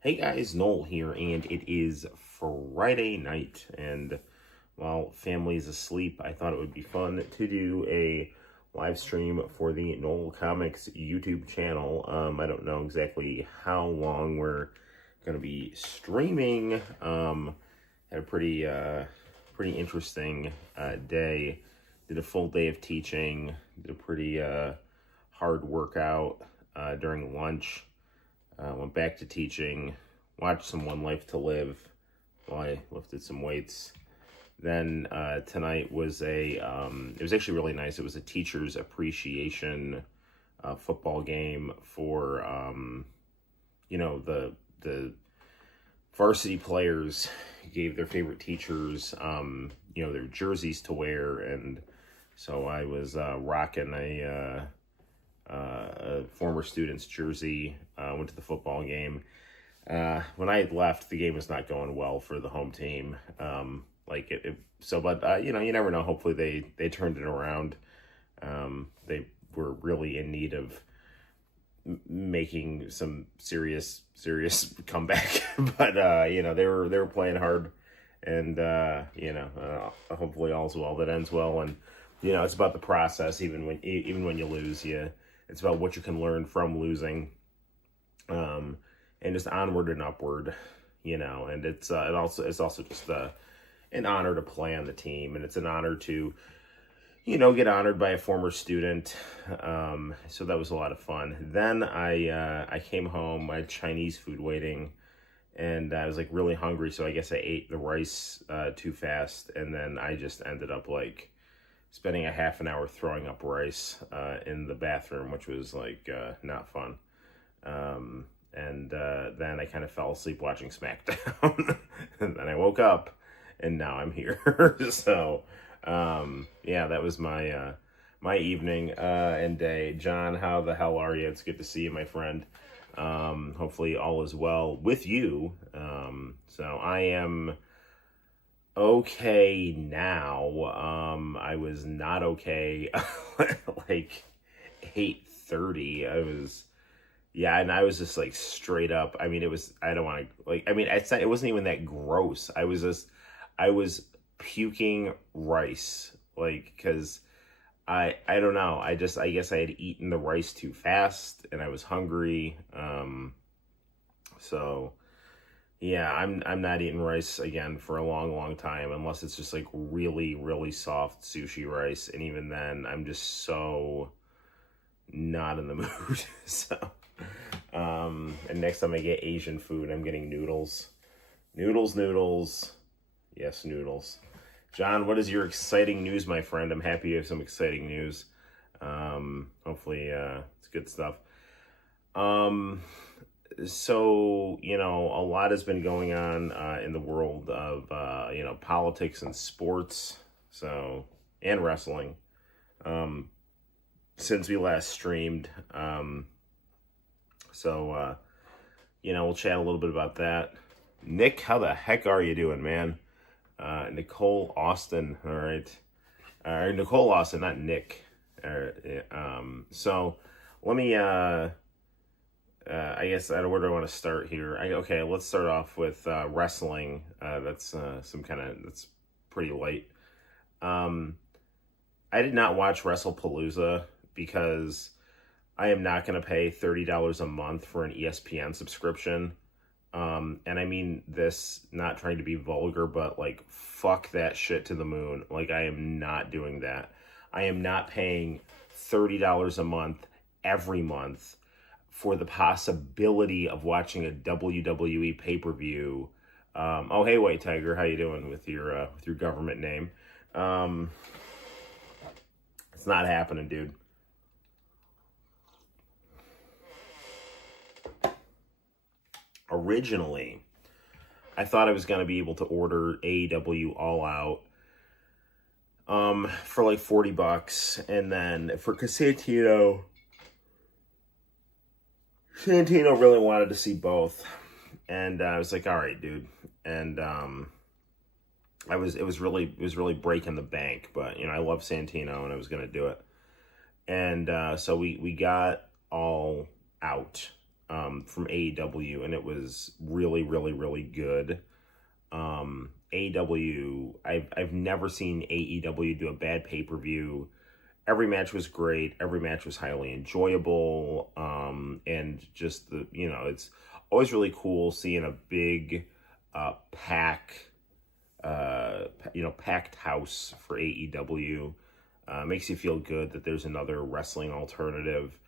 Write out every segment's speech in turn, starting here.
Hey guys, Noel here, and it is Friday night, and while family's asleep, I thought it would be fun to do a live stream for the Noel ComiX YouTube channel. I don't know exactly how long we're going to be streaming. Had a pretty interesting day. Did a full day of teaching. Did a pretty hard workout during lunch. Went back to teaching, watched some One Life to Live while I lifted some weights. Then tonight was it was actually really nice. It was a teacher's appreciation football game for, the varsity players gave their favorite teachers, their jerseys to wear. And so I was rocking a former student's jersey. Went to the football game. When I had left, the game was not going well for the home team. You never know. Hopefully they turned it around. They were really in need of making some serious comeback, but they were playing hard, and hopefully all's well that ends well. And it's about the process. Even when you lose, it's about what you can learn from losing, and just onward and upward, and it's also just an honor to play on the team, and it's an honor to, get honored by a former student. So that was a lot of fun. Then I came home, I had Chinese food waiting, and I was like really hungry, so I guess I ate the rice too fast, and then I just ended up like spending a half an hour throwing up rice in the bathroom, which was like not fun. Then I kind of fell asleep watching SmackDown. And then I woke up, and now I'm here. So, that was my evening and day. John, how the hell are you? It's good to see you, my friend. Hopefully all is well with you. So I am okay now. I was not okay like 8:30. And I was just like straight up. I mean, it wasn't even that gross. I was puking rice, like, because I don't know. I guess I had eaten the rice too fast, and I was hungry. So yeah, I'm not eating rice again for a long time, unless it's just like really, really soft sushi rice. And even then, I'm just so not in the mood. So, and next time I get Asian food, I'm getting noodles. Noodles. Yes, noodles. John, what is your exciting news, my friend? I'm happy you have some exciting news. Hopefully, it's good stuff. So, a lot has been going on in the world of, politics and sports, and wrestling, since we last streamed. We'll chat a little bit about that. Nick, how the heck are you doing, man? Nicole Austin, all right. Nicole Austin, not Nick. So let me, I guess, where do I want to start here? Let's start off with wrestling. That's that's pretty light. I did not watch WrestlePalooza because I am not going to pay $30 a month for an ESPN subscription. And I mean this not trying to be vulgar, but like, fuck that shit to the moon. Like, I am not doing that. I am not paying $30 a month every month for the possibility of watching a WWE pay-per-view. Oh, hey, White Tiger, how you doing with your government name? It's not happening, dude. Originally, I thought I was going to be able to order AEW All Out for like $40, and then for Santino really wanted to see both, and I was like, all right, dude. And it was really breaking the bank, but I love Santino, and I was going to do it. And so we got All Out. from AEW, and it was really, really, really good. AEW, I've never seen AEW do a bad pay-per-view. Every match was great. Every match was highly enjoyable. And just it's always really cool seeing a big packed house for AEW. Makes you feel good that there's another wrestling alternative.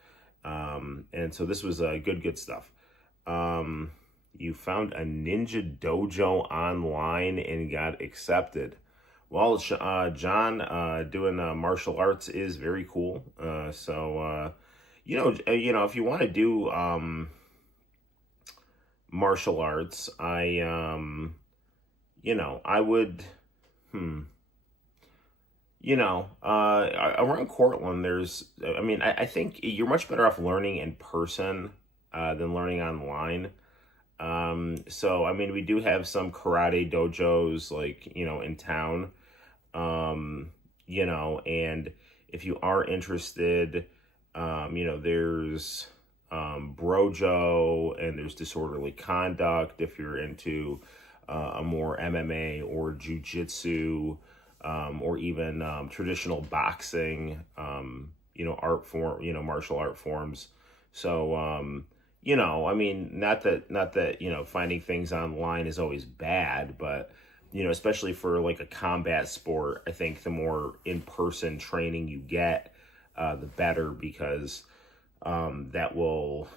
And so this was good stuff. You found a ninja dojo online and got accepted. Well, John, doing martial arts is very cool. So if you want to do martial arts, I would, around Cortland, I think you're much better off learning in person than learning online. So, we do have some karate dojos, in town, and if you are interested, there's, Brojo, and there's Disorderly Conduct if you're into, a more MMA or jujitsu, or even, traditional boxing, art form, martial art forms. So, not that, finding things online is always bad, but, especially for like a combat sport, I think the more in-person training you get, the better, because that will,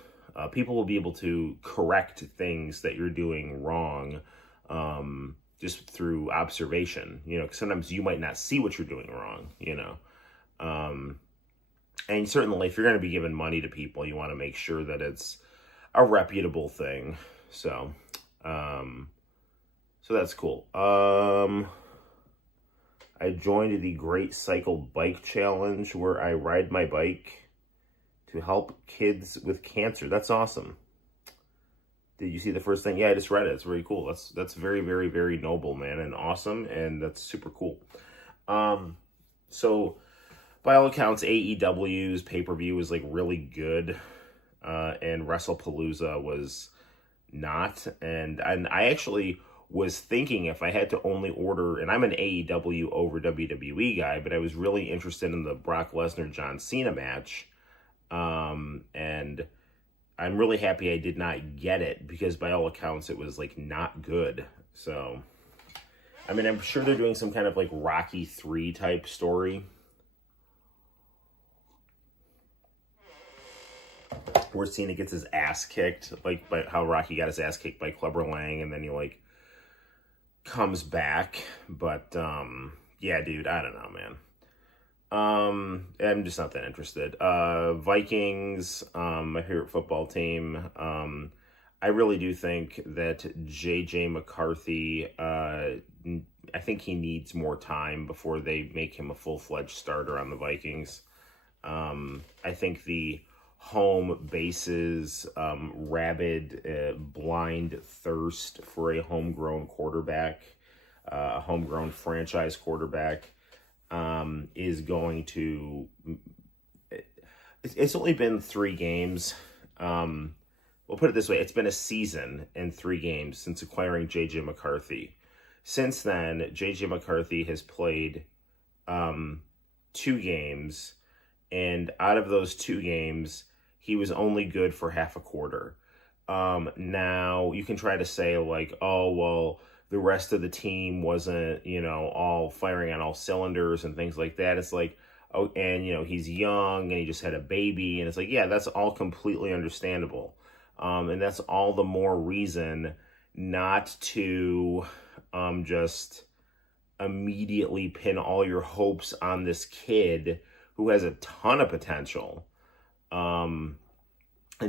people will be able to correct things that you're doing wrong, just through observation, 'cause sometimes you might not see what you're doing wrong, and certainly if you're going to be giving money to people, you want to make sure that it's a reputable thing. So that's cool. I joined the Great Cycle Bike Challenge, where I ride my bike to help kids with cancer. That's awesome. Did you see the first thing? Yeah, I just read it. It's very cool. That's very, very, very noble, man, and awesome, and that's super cool. So by all accounts, AEW's pay-per-view was really good, and WrestlePalooza was not. And I actually was thinking, if I had to only order, and I'm an AEW over WWE guy, but I was really interested in the Brock Lesnar John Cena match, and I'm really happy I did not get it, because by all accounts it was not good. So I'm sure they're doing some kind of Rocky 3 type story, where Cena gets his ass kicked, by how Rocky got his ass kicked by Clubber Lang, and then he comes back. But yeah, dude, I don't know, man. I'm just not that interested. Vikings, my favorite football team. I really do think that JJ McCarthy, I think he needs more time before they make him a full-fledged starter on the Vikings. I think the home base's rabid, blind thirst for a homegrown quarterback, a homegrown franchise quarterback, is going to... It's only been 3 games. We'll put it this way. It's been a season and 3 games since acquiring J.J. McCarthy. Since then, J.J. McCarthy has played 2 games, and out of those 2 games, he was only good for half a quarter. Now, you can try to say, oh, well, the rest of the team wasn't, all firing on all cylinders and things like that. It's oh, and, he's young and he just had a baby. And it's yeah, that's all completely understandable. And that's all the more reason not to just immediately pin all your hopes on this kid who has a ton of potential, and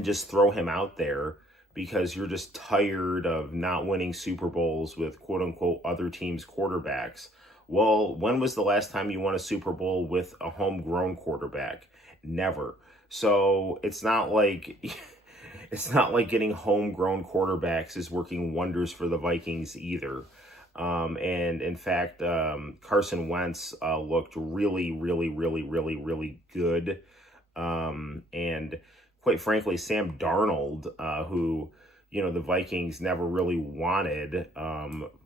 just throw him out there because you're just tired of not winning Super Bowls with quote-unquote other teams' quarterbacks. Well, when was the last time you won a Super Bowl with a homegrown quarterback? Never. So it's not it's not like getting homegrown quarterbacks is working wonders for the Vikings either. And in fact, Carson Wentz looked really, really, really, really, really good. And quite frankly, Sam Darnold, who, the Vikings never really wanted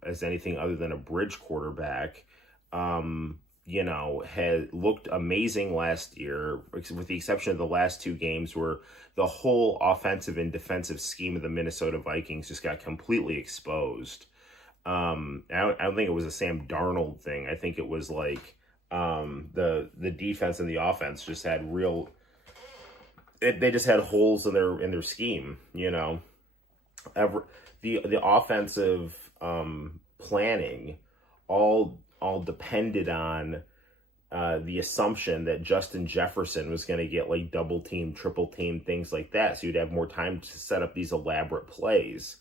as anything other than a bridge quarterback, had looked amazing last year, with the exception of the last two games where the whole offensive and defensive scheme of the Minnesota Vikings just got completely exposed. I don't think it was a Sam Darnold thing. I think it was like the defense and the offense just had they just had holes in their scheme. The offensive planning all depended on the assumption that Justin Jefferson was going to get like double team, triple team, things like that. So you'd have more time to set up these elaborate plays.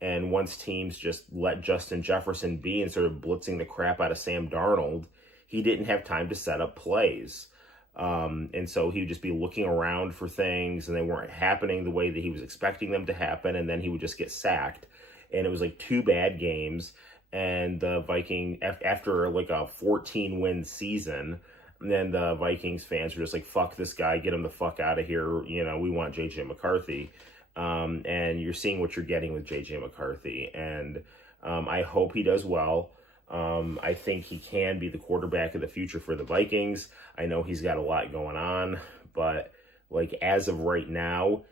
And once teams just let Justin Jefferson be and started blitzing the crap out of Sam Darnold, he didn't have time to set up plays. And so he would just be looking around for things, and they weren't happening the way that he was expecting them to happen. And then he would just get sacked. And it was like 2 bad games. And the Viking, after like a 14-win season, and then the Vikings fans were just like, fuck this guy, get him the fuck out of here. We want J.J. McCarthy. And you're seeing what you're getting with J.J. McCarthy. And I hope he does well. I think he can be the quarterback of the future for the Vikings. I know he's got a lot going on, but like as of right now,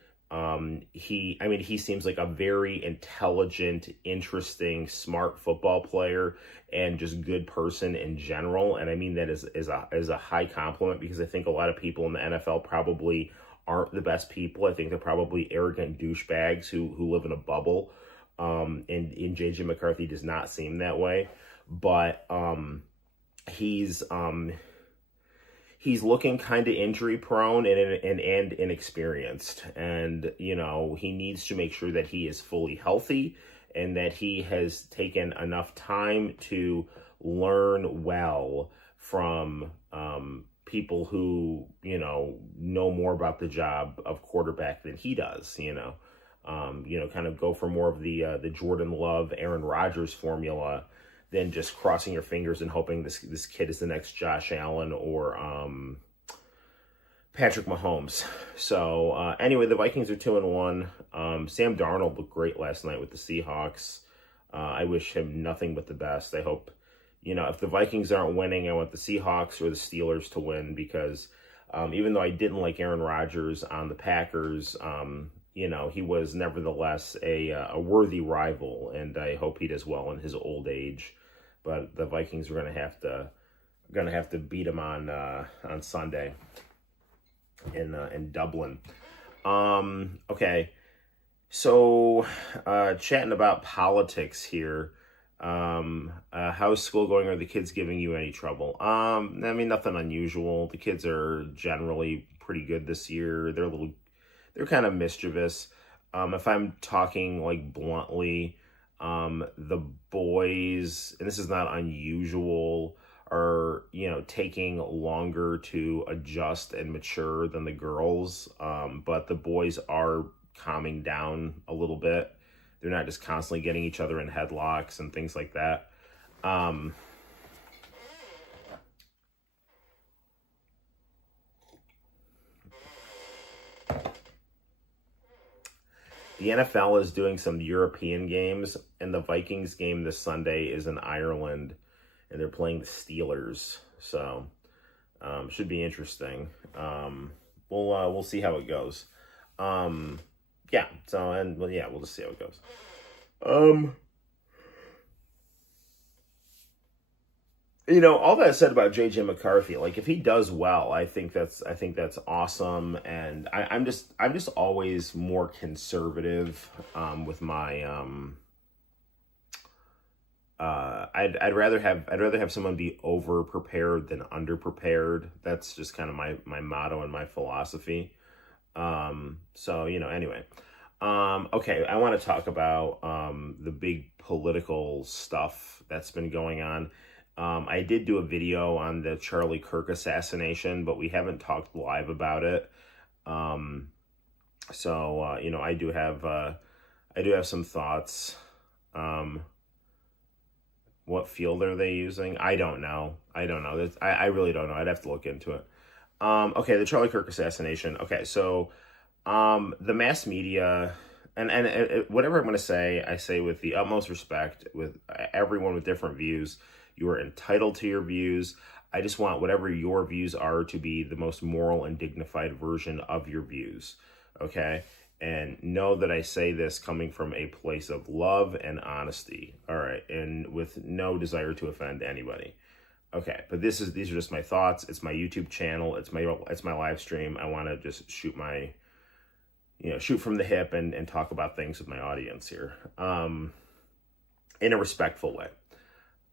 he seems like a very intelligent, interesting, smart football player and just good person in general. And I mean that as a high compliment, because I think a lot of people in the NFL probably aren't the best people. I think they're probably arrogant douchebags who live in a bubble. And J.J. McCarthy does not seem that way. But he's looking kind of injury prone and inexperienced. And, he needs to make sure that he is fully healthy and that he has taken enough time to learn well from people who, know more about the job of quarterback than he does, kind of go for more of the Jordan Love, Aaron Rodgers formula than just crossing your fingers and hoping this kid is the next Josh Allen or Patrick Mahomes. So anyway, the Vikings are 2-1. Sam Darnold looked great last night with the Seahawks. I wish him nothing but the best. I hope, if the Vikings aren't winning, I want the Seahawks or the Steelers to win, because even though I didn't like Aaron Rodgers on the Packers, he was nevertheless a worthy rival, and I hope he does well in his old age. But the Vikings are gonna have to beat him on Sunday in Dublin. Okay, so chatting about politics here. How's school going? Are the kids giving you any trouble? Nothing unusual. The kids are generally pretty good this year. They're kind of mischievous. If I'm talking like bluntly, the boys, and this is not unusual, are, taking longer to adjust and mature than the girls. But the boys are calming down a little bit. They're not just constantly getting each other in headlocks and things like that. The NFL is doing some European games, and the Vikings game this Sunday is in Ireland, and they're playing the Steelers. So, should be interesting. We'll see how it goes. Yeah. So, we'll just see how it goes. All that said about J.J. McCarthy, like if he does well, I think that's awesome, and I'm just always more conservative with my I'd rather have someone be over prepared than under prepared. That's just kind of my motto and my philosophy. So anyway. Okay, I want to talk about the big political stuff that's been going on. I did do a video on the Charlie Kirk assassination, but we haven't talked live about it. So I do have some thoughts. What field are they using? I don't know. I really don't know. I'd have to look into it. Okay, the Charlie Kirk assassination. Okay, so The mass media, and whatever I'm going to say, I say with the utmost respect, with everyone with different views. You are entitled to your views. I just want whatever your views are to be the most moral and dignified version of your views. Okay? And know that I say this coming from a place of love and honesty. All right. And with no desire to offend anybody. Okay. But these are just my thoughts. It's my YouTube channel. It's my live stream. I want to just shoot from the hip and talk about things with my audience here. In a respectful way.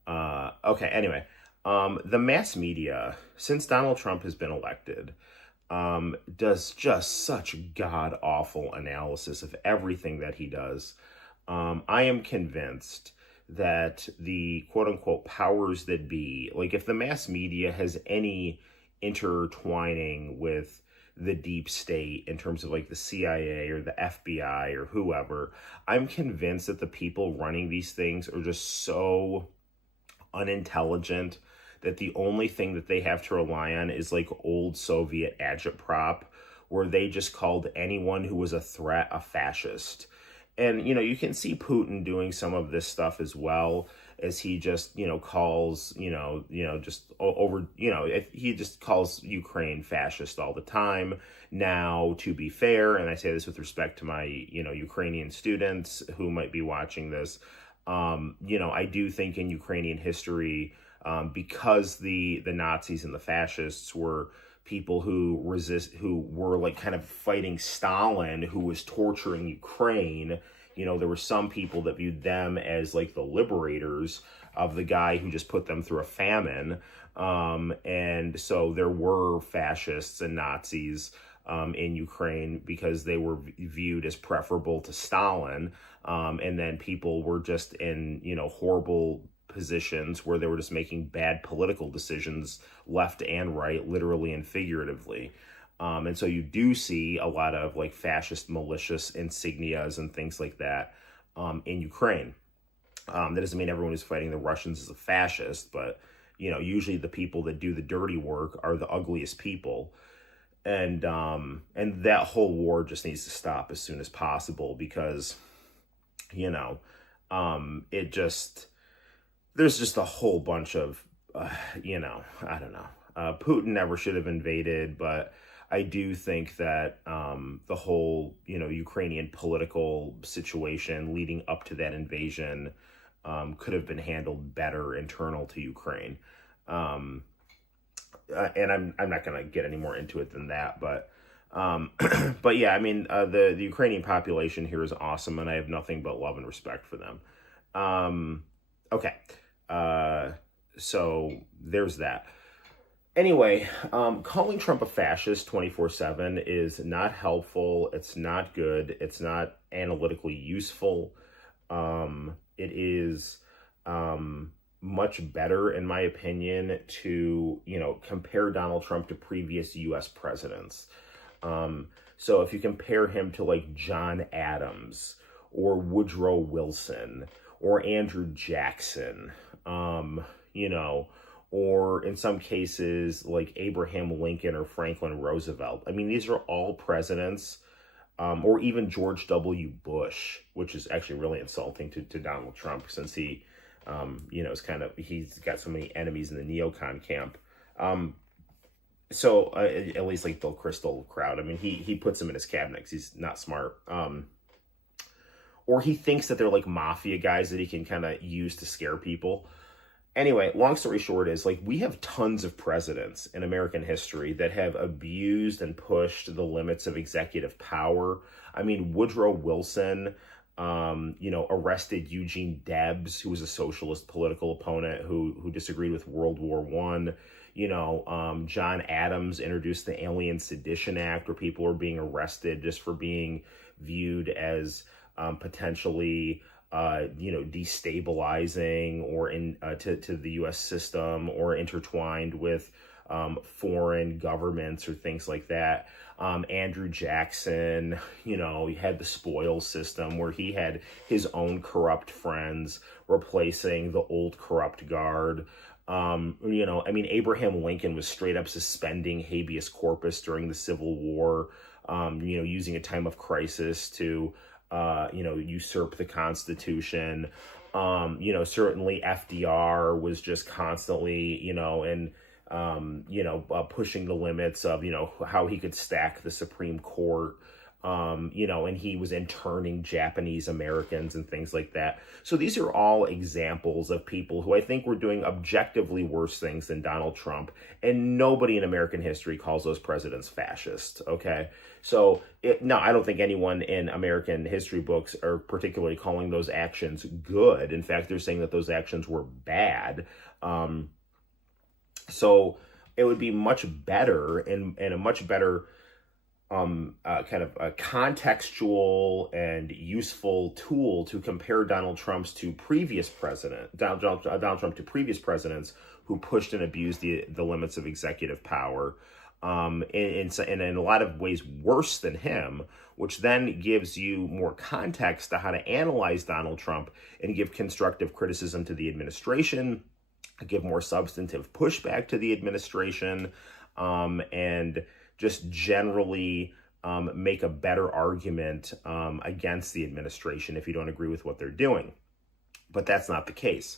Okay, anyway, the mass media, since Donald Trump has been elected, does just such god-awful analysis of everything that he does. I am convinced that the quote-unquote powers that be, like if the mass media has any intertwining with the deep state in terms of like the CIA or the FBI or whoever, I'm convinced that the people running these things are just so unintelligent that the only thing that they have to rely on is like old Soviet agitprop, where they just called anyone who was a threat a fascist. And, you can see Putin doing some of this stuff as well, as he just, calls, he just calls Ukraine fascist all the time. Now, to be fair, and I say this with respect to my, Ukrainian students who might be watching this, I do think in Ukrainian history, because the Nazis and the fascists were people who were like kind of fighting Stalin, who was torturing Ukraine. There were some people that viewed them as like the liberators of the guy who just put them through a famine. And so there were fascists and Nazis in Ukraine because they were viewed as preferable to Stalin. And then people were just in, horrible positions where they were just making bad political decisions left and right, literally and figuratively. And so you do see a lot of like fascist malicious insignias and things like that in Ukraine. That doesn't mean everyone who's fighting the Russians is a fascist, but, usually the people that do the dirty work are the ugliest people. And that whole war just needs to stop as soon as possible because, there's just a whole bunch of, I don't know. Putin never should have invaded, but I do think that the whole, Ukrainian political situation leading up to that invasion could have been handled better internal to Ukraine. And I'm not going to get any more into it than that, but but yeah, I mean, the Ukrainian population here is awesome, and I have nothing but love and respect for them. Okay. So there's that. Anyway, calling Trump a fascist 24/7 is not helpful. It's not good. It's not analytically useful. It is much better, in my opinion, to, compare Donald Trump to previous U.S. presidents. So if you compare him to like John Adams or Woodrow Wilson or Andrew Jackson, or in some cases like Abraham Lincoln or Franklin Roosevelt. I mean, these are all presidents, or even George W. Bush, which is actually really insulting to Donald Trump since he, he's got so many enemies in the neocon camp. So at least like Bill Kristol crowd. I mean, he puts them in his cabinet because he's not smart. Or he thinks that they're like mafia guys that he can kind of use to scare people. Anyway, long story short is like we have tons of presidents in American history that have abused and pushed the limits of executive power. I mean, Woodrow Wilson, arrested Eugene Debs, who was a socialist political opponent who disagreed with World War I. John Adams introduced the Alien Sedition Act, where people were being arrested just for being viewed as potentially destabilizing or to the U.S. system or intertwined with foreign governments or things like that. Andrew Jackson, he had the spoils system where he had his own corrupt friends replacing the old corrupt guard. Abraham Lincoln was straight up suspending habeas corpus during the Civil War. using a time of crisis to, usurp the Constitution. Certainly FDR was just constantly, pushing the limits of, how he could stack the Supreme Court. And he was interning Japanese Americans and things like that. So these are all examples of people who I think were doing objectively worse things than Donald Trump. And nobody in American history calls those presidents fascist. Okay. So no, I don't think anyone in American history books are particularly calling those actions good. In fact, they're saying that those actions were bad. So it would be much better and a much better kind of a contextual and useful tool to compare Donald Trump to previous presidents who pushed and abused the limits of executive power, and in a lot of ways worse than him, which then gives you more context to how to analyze Donald Trump and give constructive criticism to the administration, give more substantive pushback to the administration, and just generally make a better argument against the administration if you don't agree with what they're doing. But that's not the case.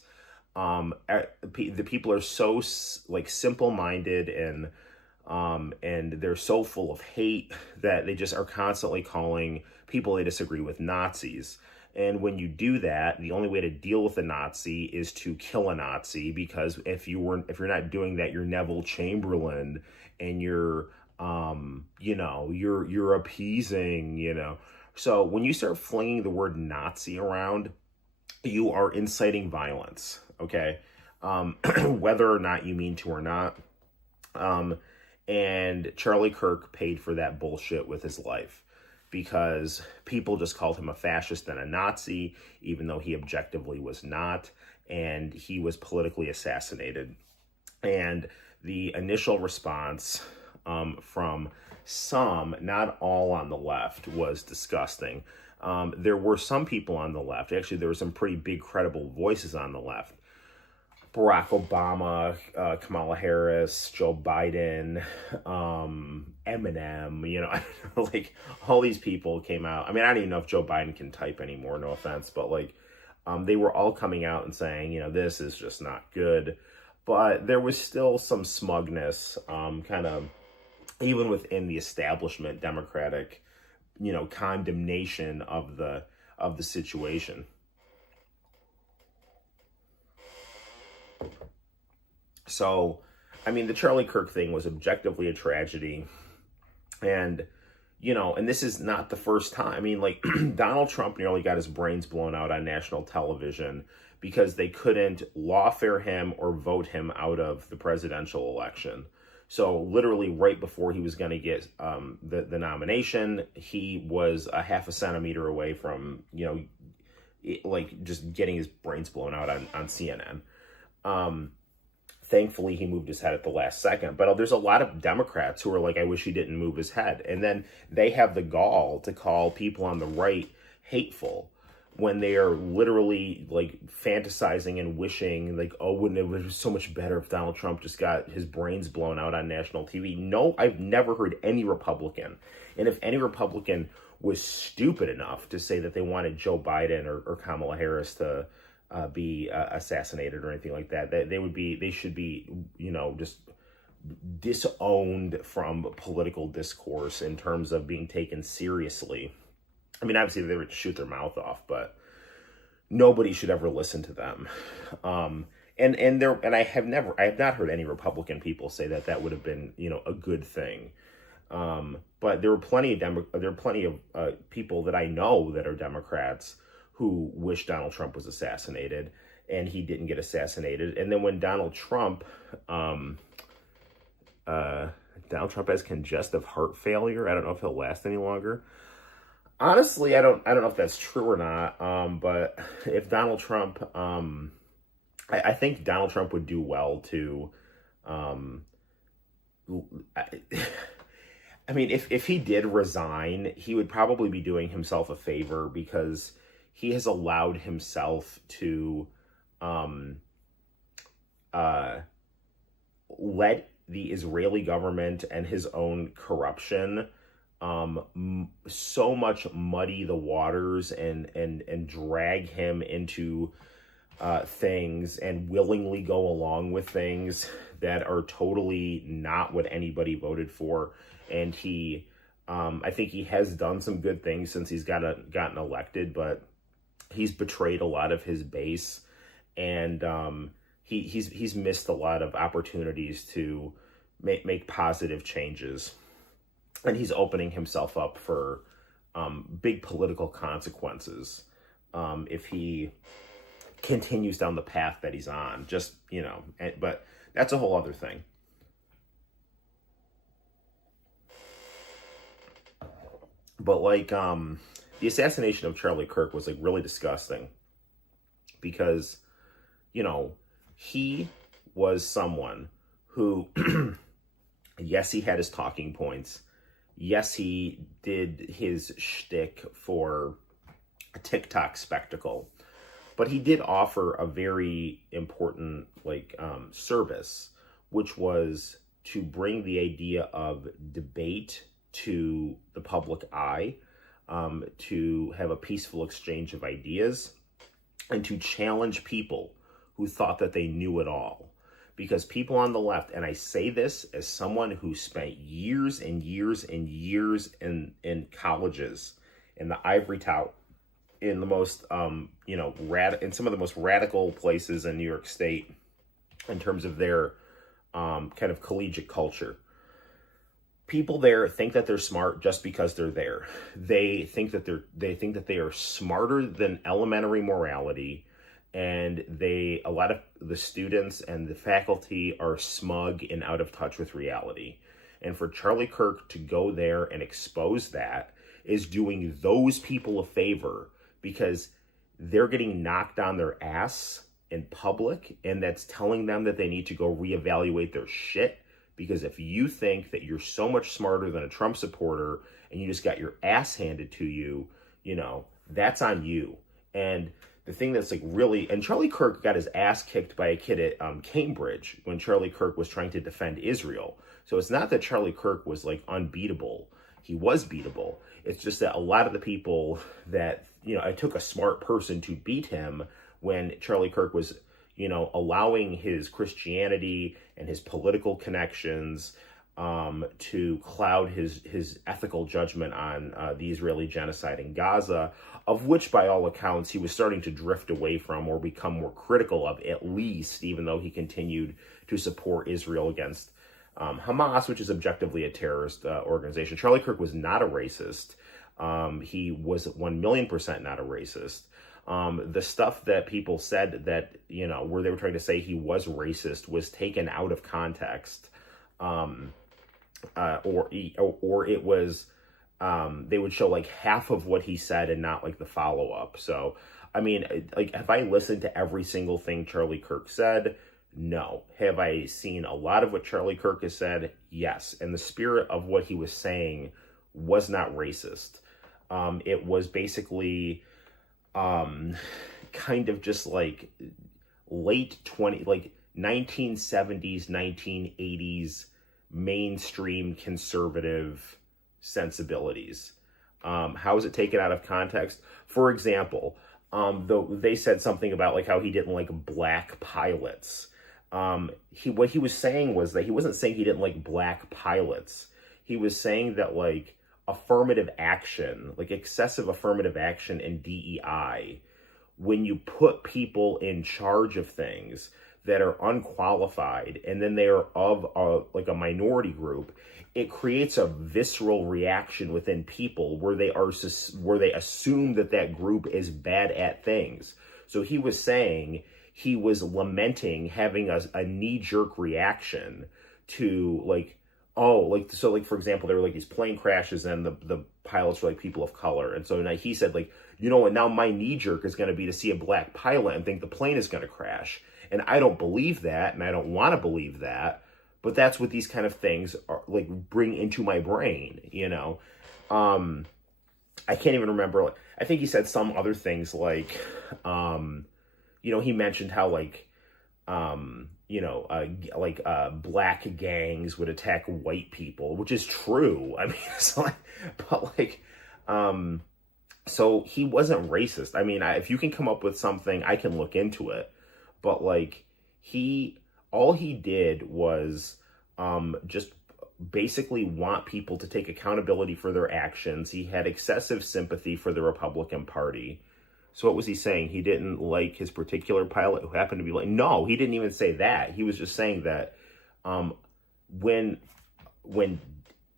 The people are so simple-minded and they're so full of hate that they just are constantly calling people they disagree with Nazis. And when you do that, the only way to deal with a Nazi is to kill a Nazi, because if you're not doing that, you're Neville Chamberlain and you're appeasing, So when you start flinging the word Nazi around, you are inciting violence, okay? Whether or not you mean to or not. And Charlie Kirk paid for that bullshit with his life, because people just called him a fascist and a Nazi, even though he objectively was not, and he was politically assassinated. And the initial response from some, not all on the left, was disgusting. There were some people on the left, actually there were some pretty big credible voices on the left. Barack Obama, Kamala Harris, Joe Biden, Eminem, like all these people came out. I mean, I don't even know if Joe Biden can type anymore, no offense, but they were all coming out and saying, this is just not good. But there was still some smugness, kind of, even within the establishment Democratic, condemnation of the situation. So, I mean, the Charlie Kirk thing was objectively a tragedy. And, and this is not the first time. I mean, Donald Trump nearly got his brains blown out on national television because they couldn't lawfare him or vote him out of the presidential election. So literally right before he was going to get the nomination, he was a half a centimeter away from, just getting his brains blown out on CNN. Thankfully, he moved his head at the last second. But there's a lot of Democrats who are like, I wish he didn't move his head. And then they have the gall to call people on the right hateful when they are literally fantasizing and wishing wouldn't it was so much better if Donald Trump just got his brains blown out on national TV. No, I've never heard any Republican. And if any Republican was stupid enough to say that they wanted Joe Biden or Kamala Harris to be assassinated or anything like that, they should be, just disowned from political discourse in terms of being taken seriously. I mean, obviously they would shoot their mouth off, but nobody should ever listen to them. And I have not heard any Republican people say that would have been, a good thing. But there are plenty of people that I know that are Democrats who wish Donald Trump was assassinated, and he didn't get assassinated. And then when Donald Trump has congestive heart failure, I don't know if he'll last any longer. Honestly, I don't know if that's true or not. But if Donald Trump, I think Donald Trump would do well to, I mean, if he did resign, he would probably be doing himself a favor, because he has allowed himself to let the Israeli government and his own corruption so much muddy the waters and drag him into things and willingly go along with things that are totally not what anybody voted for. And he, I think he has done some good things since he's gotten elected, but he's betrayed a lot of his base, and he's missed a lot of opportunities to make positive changes. And he's opening himself up for big political consequences if he continues down the path that he's on. Just, but that's a whole other thing. But like, the assassination of Charlie Kirk was like really disgusting because, he was someone who, yes, he had his talking points. Yes, he did his shtick for a TikTok spectacle, but he did offer a very important service, which was to bring the idea of debate to the public eye, to have a peaceful exchange of ideas, and to challenge people who thought that they knew it all. Because people on the left, and I say this as someone who spent years and years and years in colleges, in the ivory tower, in the most, in some of the most radical places in New York State, in terms of their kind of collegiate culture. People there think that they're smart just because they're there. They think that they are smarter than elementary morality. And a lot of the students and the faculty are smug and out of touch with reality. And for Charlie Kirk to go there and expose that is doing those people a favor, because they're getting knocked on their ass in public, and that's telling them that they need to go reevaluate their shit. Because if you think that you're so much smarter than a Trump supporter and you just got your ass handed to you, that's on you. And the thing that's and Charlie Kirk got his ass kicked by a kid at Cambridge when Charlie Kirk was trying to defend Israel. So it's not that Charlie Kirk was unbeatable. He was beatable. It's just that a lot of the people that, it took a smart person to beat him when Charlie Kirk was, allowing his Christianity and his political connections to cloud his ethical judgment on the Israeli genocide in Gaza, of which, by all accounts, he was starting to drift away from or become more critical of, at least, even though he continued to support Israel against Hamas, which is objectively a terrorist organization. Charlie Kirk was not a racist. He was 1,000,000% not a racist. The stuff that people said that, where they were trying to say he was racist was taken out of context. Or it was, they would show half of what he said and not the follow-up. So, I mean, have I listened to every single thing Charlie Kirk said? No. Have I seen a lot of what Charlie Kirk has said? Yes. And the spirit of what he was saying was not racist. It was basically, kind of just late 1970s, 1980s, mainstream conservative sensibilities. How is it taken out of context? For example, though they said something about how he didn't like black pilots. What he was saying was that he wasn't saying he didn't like black pilots. He was saying that affirmative action, excessive affirmative action in DEI, when you put people in charge of things that are unqualified, and then they are of a minority group, it creates a visceral reaction within people where they assume that group is bad at things. So he was saying, he was lamenting having a knee-jerk reaction to for example, there were these plane crashes and the pilots were people of color. And so now he said now my knee jerk is going to be to see a black pilot and think the plane is going to crash. And I don't believe that, and I don't want to believe that, but that's what these kind of things are bring into my brain, I can't even remember. I think he said some other things he mentioned how black gangs would attack white people, which is true. I mean, it's like, but like, so he wasn't racist. I mean, if you can come up with something, I can look into it. But like, all he did was just basically want people to take accountability for their actions. He had excessive sympathy for the Republican Party. So what was he saying? He didn't like his particular pilot who happened to be like, no, he didn't even say that. He was just saying that when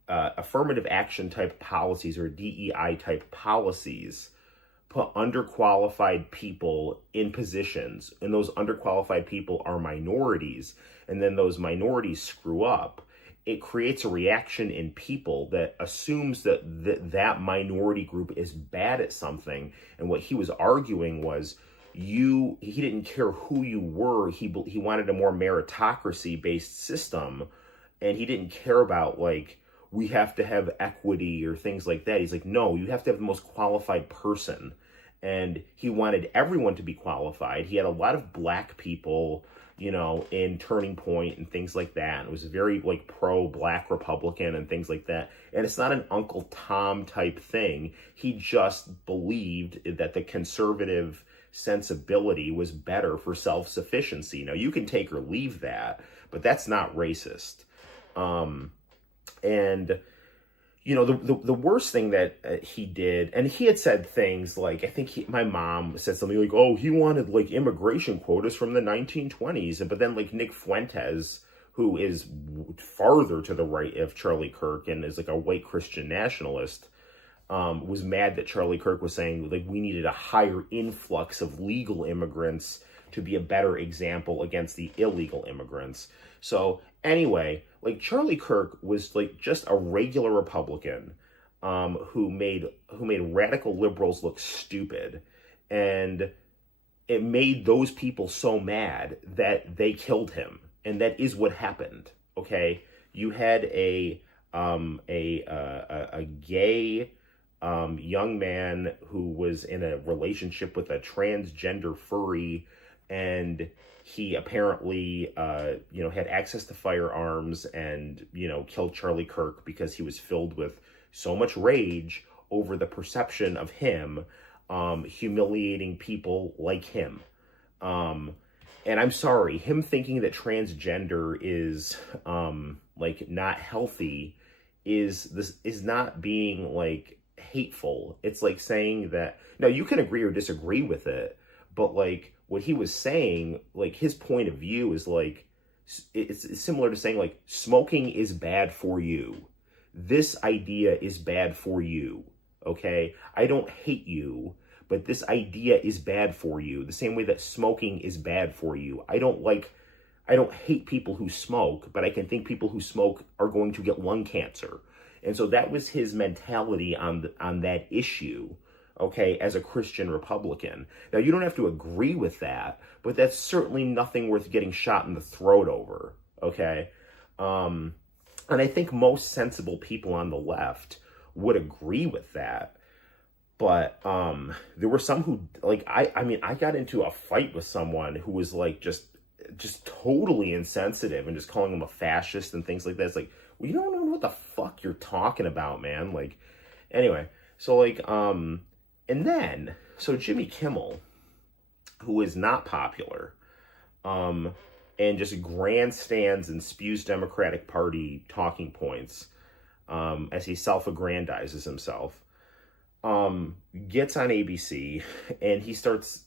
affirmative action type policies or DEI type policies put underqualified people in positions, and those underqualified people are minorities, and then those minorities screw up, it creates a reaction in people that assumes that that minority group is bad at something. And what he was arguing was, he didn't care who you were. He wanted a more meritocracy based system, and he didn't care about like, we have to have equity or things like that. He's like, no, you have to have the most qualified person. And he wanted everyone to be qualified. He had a lot of black people, in Turning Point and things like that. And it was very like pro-black Republican and things like that. And it's not an Uncle Tom type thing. He just believed that the conservative sensibility was better for self-sufficiency. Now, you can take or leave that, but that's not racist. And the worst thing that he did, and he had said things like, I think my mom said something like, oh, he wanted like immigration quotas from the 1920s. But then like Nick Fuentes, who is farther to the right of Charlie Kirk and is like a white Christian nationalist, was mad that Charlie Kirk was saying like we needed a higher influx of legal immigrants to be a better example against the illegal immigrants. So anyway, like Charlie Kirk was like just a regular Republican who made radical liberals look stupid, and it made those people so mad that they killed him, and that is what happened. Okay, you had a gay young man who was in a relationship with a transgender furry, and he apparently, had access to firearms and, killed Charlie Kirk because he was filled with so much rage over the perception of him, humiliating people like him. And I'm sorry, him thinking that transgender is, not healthy is not being, like, hateful. It's like saying that, now you can agree or disagree with it, but, like, what he was saying, like, his point of view is, like, it's similar to saying, like, smoking is bad for you. This idea is bad for you, okay? I don't hate you, but this idea is bad for you. The same way that smoking is bad for you. I don't hate people who smoke, but I can think people who smoke are going to get lung cancer. And so that was his mentality on that issue. Okay, as a Christian Republican. Now, you don't have to agree with that, but that's certainly nothing worth getting shot in the throat over, okay? And I think most sensible people on the left would agree with that. But there were some who, like, I got into a fight with someone who was, like, just totally insensitive and just calling him a fascist and things like that. It's like, well, you don't know what the fuck you're talking about, man. Like, anyway, so, like, and then, so Jimmy Kimmel, who is not popular, and just grandstands and spews Democratic Party talking points, as he self-aggrandizes himself, gets on ABC, and he starts,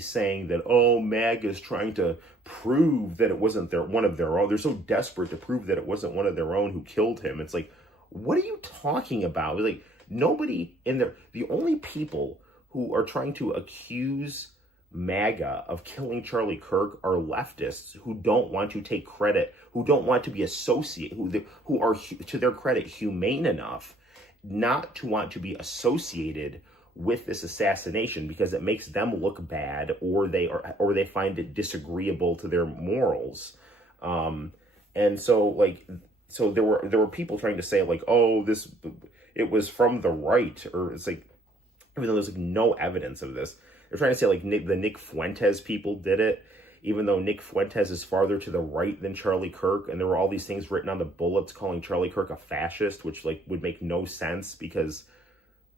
saying that, oh, MAGA is trying to prove that it wasn't one of their own. They're so desperate to prove that it wasn't one of their own who killed him. It's like, what are you talking about? Like, nobody in there, the only people who are trying to accuse MAGA of killing Charlie Kirk are leftists who don't want to take credit, who don't want to be associated, who are, to their credit, humane enough not to want to be associated with this assassination because it makes them look bad, or they find it disagreeable to their morals. And so, like, so there were people trying to say, like, oh, it was from the right, or it's like, even though there's like no evidence of this, they're trying to say like the Nick Fuentes people did it. even though Nick Fuentes is farther to the right than Charlie Kirk, and there were all these things written on the bullets calling Charlie Kirk a fascist, which like would make no sense because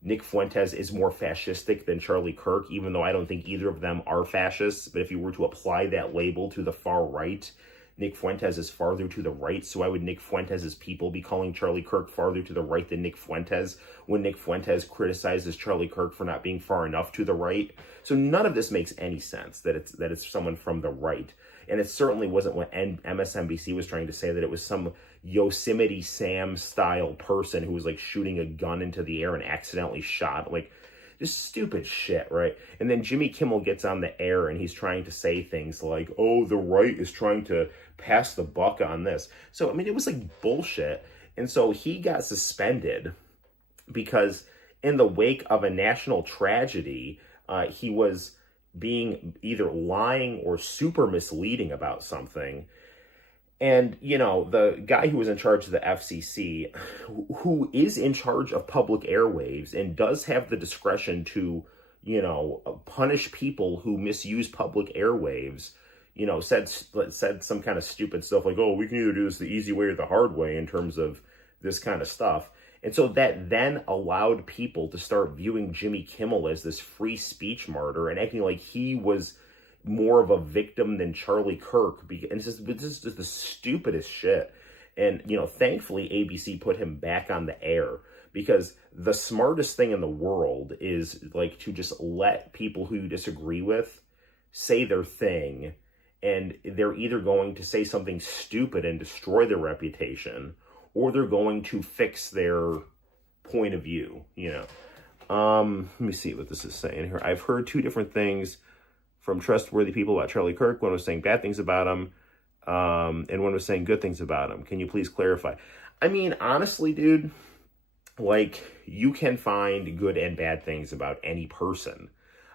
Nick Fuentes is more fascistic than Charlie Kirk, even though I don't think either of them are fascists. But if you were to apply that label to the far right, Nick Fuentes is farther to the right. So why would Nick Fuentes' people be calling Charlie Kirk farther to the right than Nick Fuentes when Nick Fuentes criticizes Charlie Kirk for not being far enough to the right? So none of this makes any sense that it's someone from the right. And it certainly wasn't what MSNBC was trying to say, that it was some Yosemite Sam style person who was like shooting a gun into the air and accidentally shot. Like, just stupid shit, right? And then Jimmy Kimmel gets on the air and he's trying to say things like, oh, the right is trying to pass the buck on this. So, I mean, it was like bullshit. And so he got suspended because in the wake of a national tragedy, he was being either lying or super misleading about something. And, you know, the guy who was in charge of the FCC, who is in charge of public airwaves and does have the discretion to, you know, punish people who misuse public airwaves, you know, said some kind of stupid stuff like, oh, we can either do this the easy way or the hard way in terms of this kind of stuff. And so that then allowed people to start viewing Jimmy Kimmel as this free speech martyr and acting like he was more of a victim than Charlie Kirk. And this is just the stupidest shit. And, you know, thankfully ABC put him back on the air, because the smartest thing in the world is like to just let people who you disagree with say their thing. And they're either going to say something stupid and destroy their reputation, or they're going to fix their point of view, you know. Let me see what this is saying here. I've heard two different things from trustworthy people about Charlie Kirk. One was saying bad things about him, and one was saying good things about him. Can you please clarify? I mean, honestly, dude, like, you can find good and bad things about any person.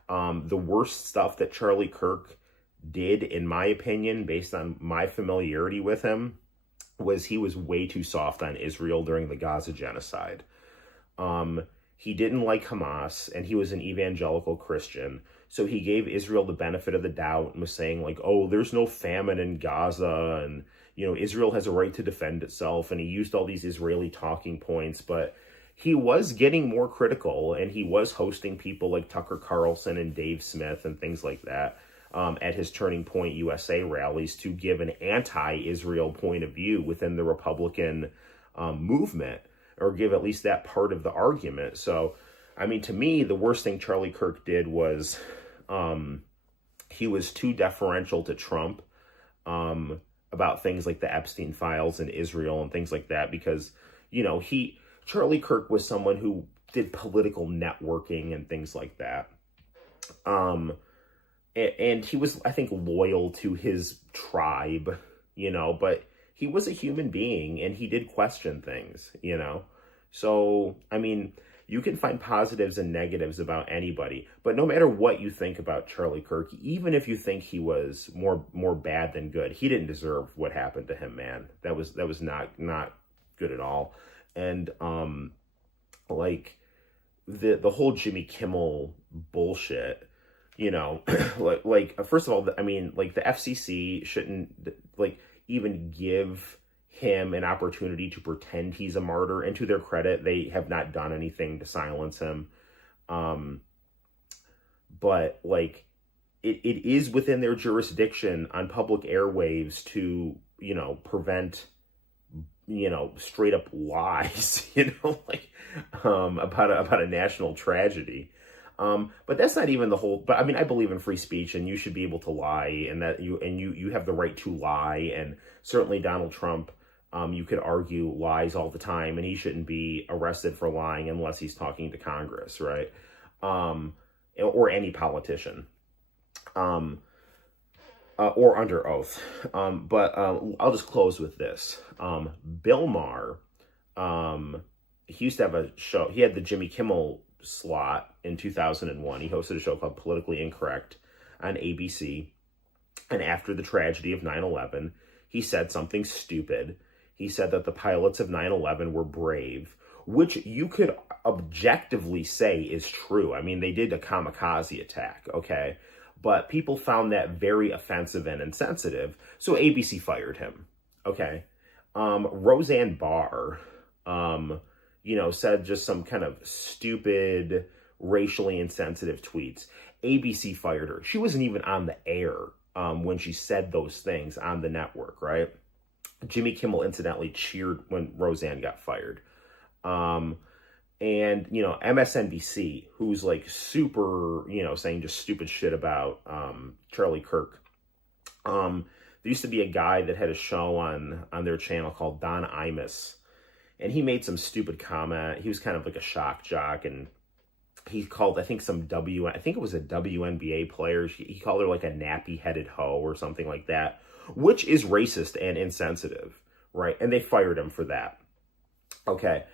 The worst stuff that Charlie Kirk did, in my opinion, based on my familiarity with him, was he was way too soft on Israel during the Gaza genocide. He didn't like Hamas, and he was an evangelical Christian. So he gave Israel the benefit of the doubt and was saying like, oh, there's no famine in Gaza, and, you know, Israel has a right to defend itself. And he used all these Israeli talking points, but he was getting more critical, and he was hosting people like Tucker Carlson and Dave Smith and things like that at his Turning Point USA rallies to give an anti-Israel point of view within the Republican movement, or give at least that part of the argument. So, I mean, to me, the worst thing Charlie Kirk did was he was too deferential to Trump about things like the Epstein files and Israel and things like that, because, you know, Charlie Kirk was someone who did political networking and things like that. And he was, I think, loyal to his tribe, you know, but he was a human being and he did question things, you know. So, I mean, you can find positives and negatives about anybody, but no matter what you think about Charlie Kirk, even if you think he was more bad than good, he didn't deserve what happened to him, man. That was not good at all. And like the whole Jimmy Kimmel bullshit, you know, like first of all, I mean, like, the FCC shouldn't like even give him an opportunity to pretend he's a martyr. And to their credit, they have not done anything to silence him. But like, it is within their jurisdiction on public airwaves to, you know, prevent, you know, straight up lies, you know, like, about a national tragedy. But that's not even the whole, but I mean, I believe in free speech, and you should be able to lie, and that you have the right to lie. And certainly Donald Trump, you could argue, lies all the time, and he shouldn't be arrested for lying unless he's talking to Congress, right? Or any politician, or under oath. But I'll just close with this. Bill Maher, he used to have a show. He had the Jimmy Kimmel slot in 2001. He hosted a show called Politically Incorrect on ABC. And after the tragedy of 9/11, he said something stupid. He said that the pilots of 9/11 were brave, which you could objectively say is true. I mean, they did a kamikaze attack, okay? but people found that very offensive and insensitive, so ABC fired him. Okay. Roseanne Barr, said just some kind of stupid, racially insensitive tweets. ABC fired her. She wasn't even on the air when she said those things on the network, right? Jimmy Kimmel incidentally cheered when Roseanne got fired. And, MSNBC, who's like super, saying just stupid shit about Charlie Kirk. There used to be a guy that had a show on their channel called Don Imus, and he made some stupid comment. He was kind of like a shock jock, and he called, I think it was a WNBA player. He called her like a nappy-headed hoe or something like that, which is racist and insensitive, right? And they fired him for that. Okay.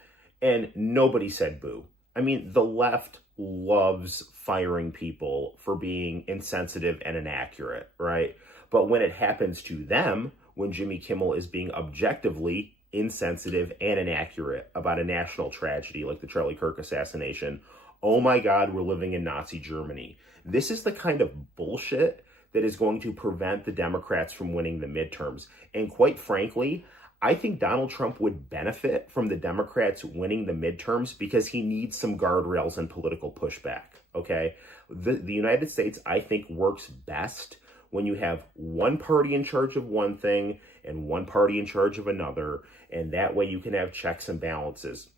And nobody said boo. I mean, the left loves firing people for being insensitive and inaccurate, right? But when it happens to them, when Jimmy Kimmel is being objectively insensitive and inaccurate about a national tragedy like the Charlie Kirk assassination, oh my God, we're living in Nazi Germany. This is the kind of bullshit that is going to prevent the Democrats from winning the midterms. And quite frankly, I think Donald Trump would benefit from the Democrats winning the midterms because he needs some guardrails and political pushback, okay? The United States, I think, works best when you have one party in charge of one thing and one party in charge of another, and that way you can have checks and balances.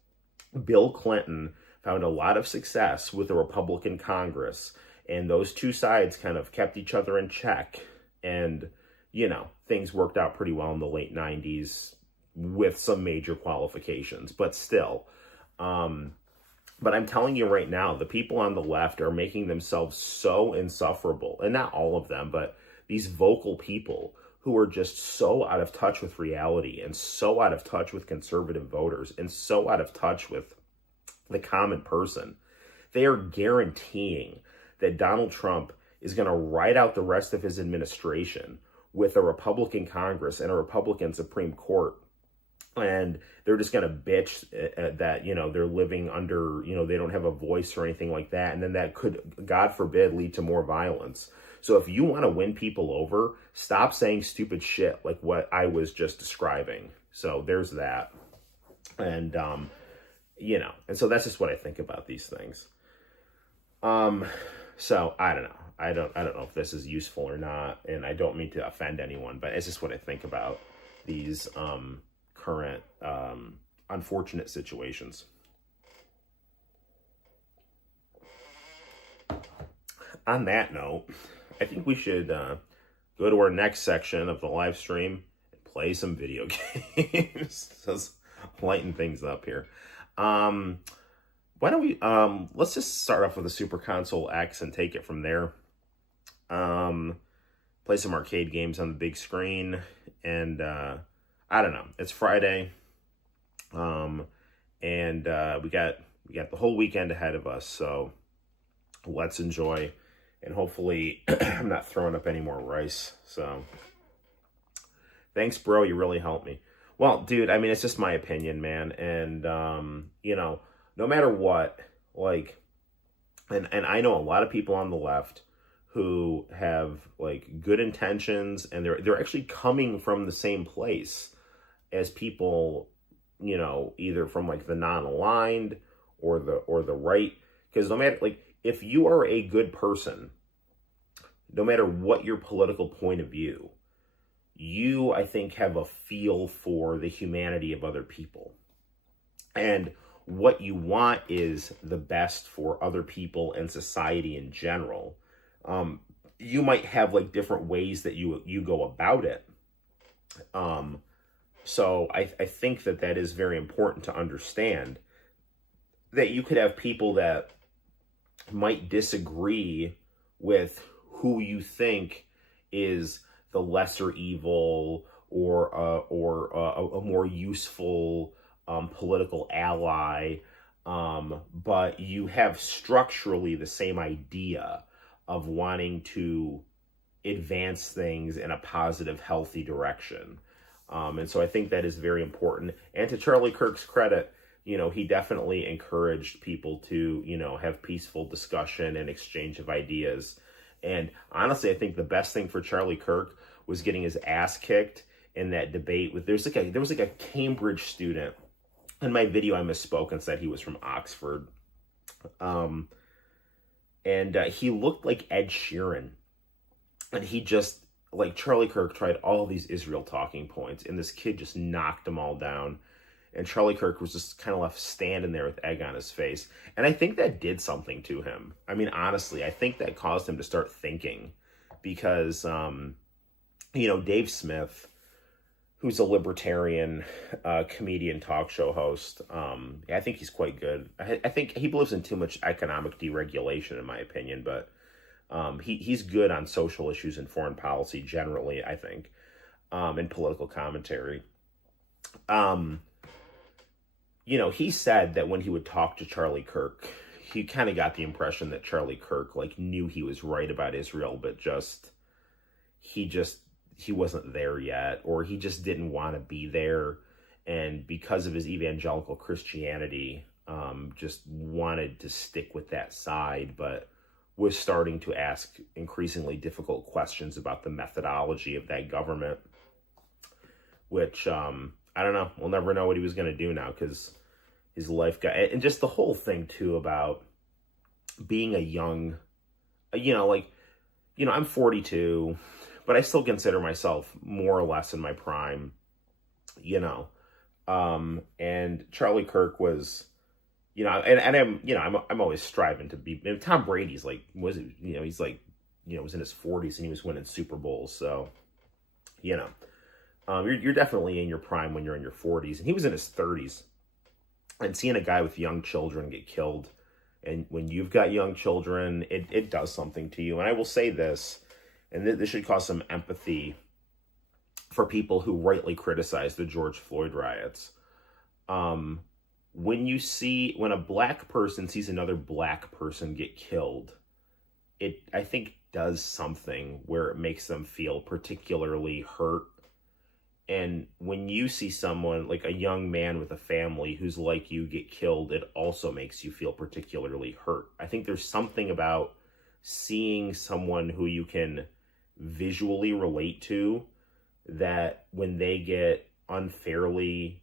Bill Clinton found a lot of success with the Republican Congress, and those two sides kind of kept each other in check, and things worked out pretty well in the late 90s with some major qualifications, but still. But I'm telling you right now, the people on the left are making themselves so insufferable, and not all of them, but these vocal people who are just so out of touch with reality and so out of touch with conservative voters and so out of touch with the common person. They are guaranteeing that Donald Trump is going to ride out the rest of his administration with a Republican Congress and a Republican Supreme Court. And they're just going to bitch that, they're living under, they don't have a voice or anything like that. And then that could, God forbid, lead to more violence. So if you want to win people over, stop saying stupid shit like what I was just describing. So there's that. And, and so that's just what I think about these things. So I don't know. I don't know if this is useful or not, and I don't mean to offend anyone, but it's just what I think about these current unfortunate situations. On that note, I think we should go to our next section of the live stream and play some video games. So let's lighten things up here. Why don't we let's just start off with a Super Console X and take it from there. Play some arcade games on the big screen, and I don't know. It's Friday, and we got the whole weekend ahead of us. So let's enjoy, and hopefully I'm not throwing up any more rice. So thanks, bro. You really helped me. Well, dude, I mean, it's just my opinion, man, and no matter what, like, and I know a lot of people on the left who have like good intentions, and they're actually coming from the same place as people, either from like the non-aligned or the right. Because no matter, like, if you are a good person, no matter what your political point of view, you, I think, have a feel for the humanity of other people. And what you want is the best for other people and society in general. You might have like different ways that you go about it. So I think that is very important to understand, that you could have people that might disagree with who you think is the lesser evil or a more useful political ally, but you have structurally the same idea of wanting to advance things in a positive, healthy direction. And so I think that is very important. And to Charlie Kirk's credit, he definitely encouraged people to, have peaceful discussion and exchange of ideas. And honestly, I think the best thing for Charlie Kirk was getting his ass kicked in that debate with, there was like a Cambridge student. In my video, I misspoke and said he was from Oxford. And he looked like Ed Sheeran. And he just, like, Charlie Kirk tried all of these Israel talking points, and this kid just knocked them all down. And Charlie Kirk was just kind of left standing there with egg on his face. And I think that did something to him. I mean, honestly, I think that caused him to start thinking. Because, you know, Dave Smith, who's a libertarian comedian talk show host, I think he's quite good. I think he believes in too much economic deregulation, in my opinion. But he's good on social issues and foreign policy generally, I think, and political commentary. You know, he said that when he would talk to Charlie Kirk, he kind of got the impression that Charlie Kirk, like, knew he was right about Israel, but he wasn't there yet, or he just didn't want to be there. And because of his evangelical Christianity, just wanted to stick with that side, but was starting to ask increasingly difficult questions about the methodology of that government, which, I don't know. We'll never know what he was going to do now, because his life got... And just the whole thing, too, about being a young... You know, like... You know, I'm 42, but I still consider myself more or less in my prime, you know. And Charlie Kirk was... You know, and I'm... You know, I'm always striving to be... Tom Brady's, like... Was it? You know, he's, like... You know, was in his 40s, and he was winning Super Bowls, so... You know... You're definitely in your prime when you're in your 40s. And he was in his 30s. And seeing a guy with young children get killed, and when you've got young children, it does something to you. And I will say this, and this should cause some empathy for people who rightly criticize the George Floyd riots. When a black person sees another black person get killed, it, I think, does something where it makes them feel particularly hurt. And when you see someone, like a young man with a family who's like you, get killed, it also makes you feel particularly hurt. I think there's something about seeing someone who you can visually relate to, that when they get unfairly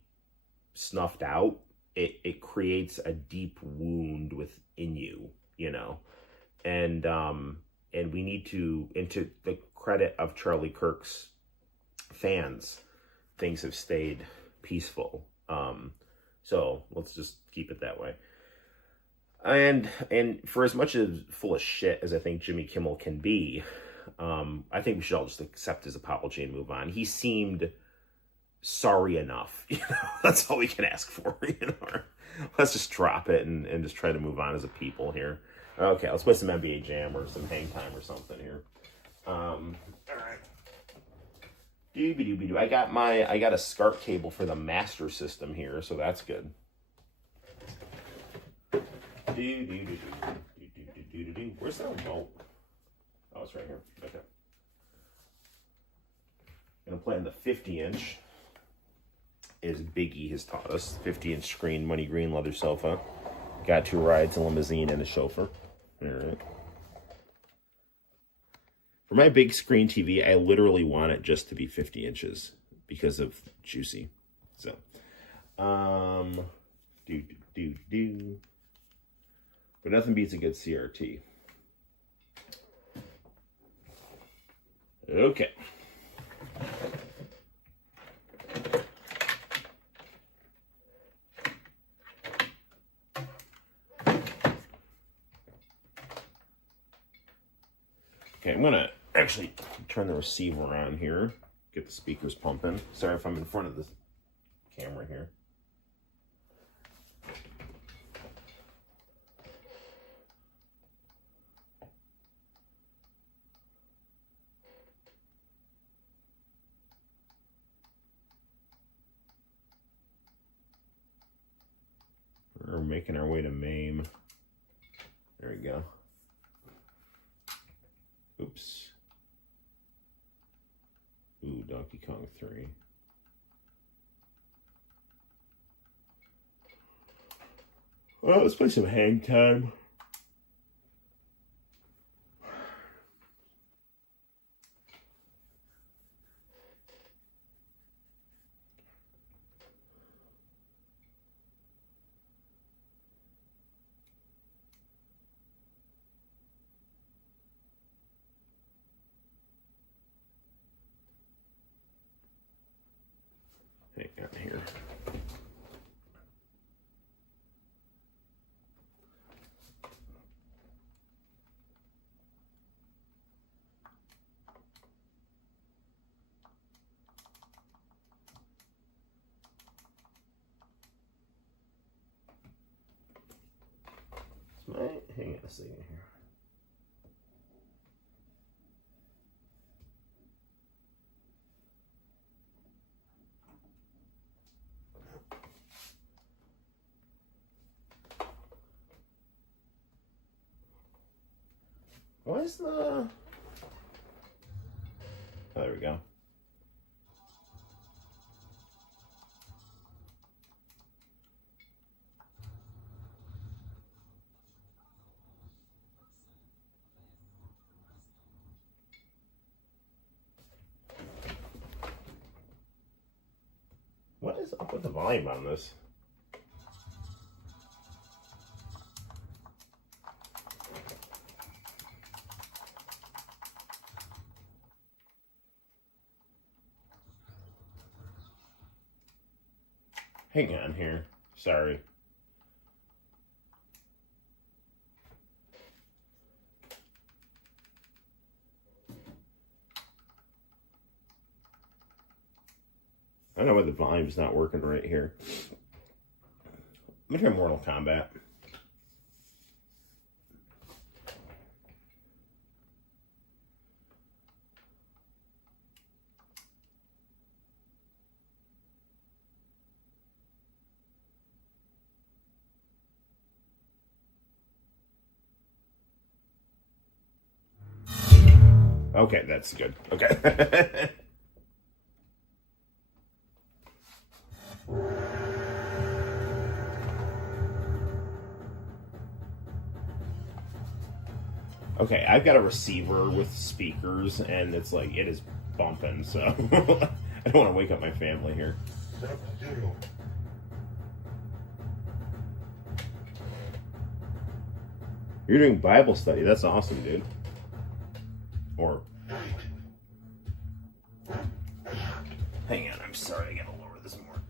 snuffed out, it creates a deep wound within you, you know? And we need to, and to the credit of Charlie Kirk's fans, things have stayed peaceful. So let's just keep it that way. And for as much as full of shit as I think Jimmy Kimmel can be, I think we should all just accept his apology and move on. He seemed sorry enough, you know. That's all we can ask for, you know. Let's just drop it and just try to move on as a people here. Okay, let's play some NBA Jam or some Hang Time or something here. All right. Doobie-doobie-doo. I got a SCART cable for the master system here, so that's good. Do-do-do-do-do-do-do-do-do. Where's the remote? Oh, it's right here. Okay. Gonna play on the 50-inch, as Biggie has taught us. 50-inch screen, money green leather sofa. Got 2 rides, a limousine, and a chauffeur. All right. For my big screen TV, I literally want it just to be 50 inches because of Juicy. So, But nothing beats a good CRT. Okay. Okay, I'm gonna actually turn the receiver on here, get the speakers pumping. Sorry if I'm in front of the camera here. We're making our way to MAME. There we go. Oops. Ooh, Donkey Kong 3. Well, let's play some Hang Time. Hang on here. Hang on a second here. Where's the... Oh, there we go. What is up with the volume on this? Hang on here. Sorry. I don't know why the volume's not working right here. Let me try Mortal Kombat. Okay, that's good. Okay. Okay, I've got a receiver with speakers, and it's like, it is bumping, so I don't want to wake up my family here. You're doing Bible study. That's awesome, dude. Or... Hang on, I'm sorry, I gotta lower this more.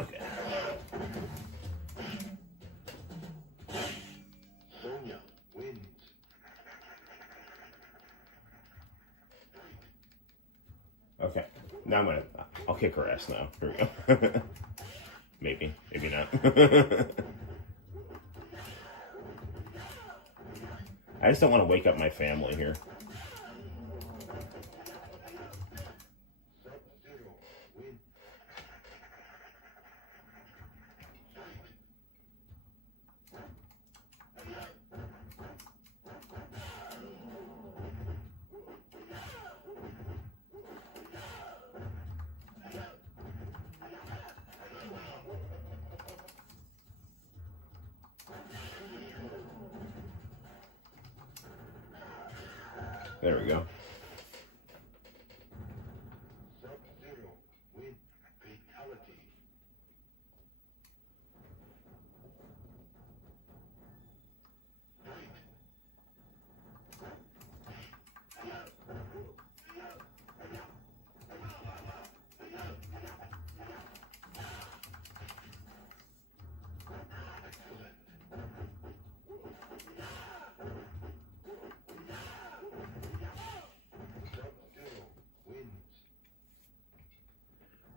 Okay. Okay, now I'll kick her ass now. Here we go. Maybe not. I just don't want to wake up my family here. There we go.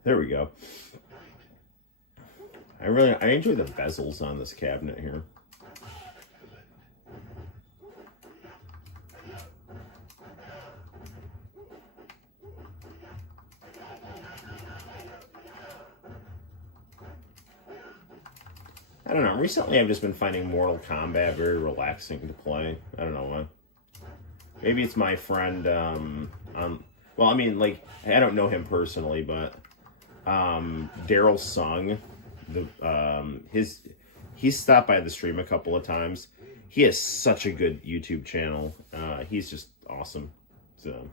There we go. I enjoy the bezels on this cabinet here. I don't know. Recently, I've just been finding Mortal Kombat very relaxing to play. I don't know why. Maybe it's my friend. Well, I mean, like, I don't know him personally, but Daryl Sung, he's stopped by the stream a couple of times. He has such a good YouTube channel. He's just awesome. So.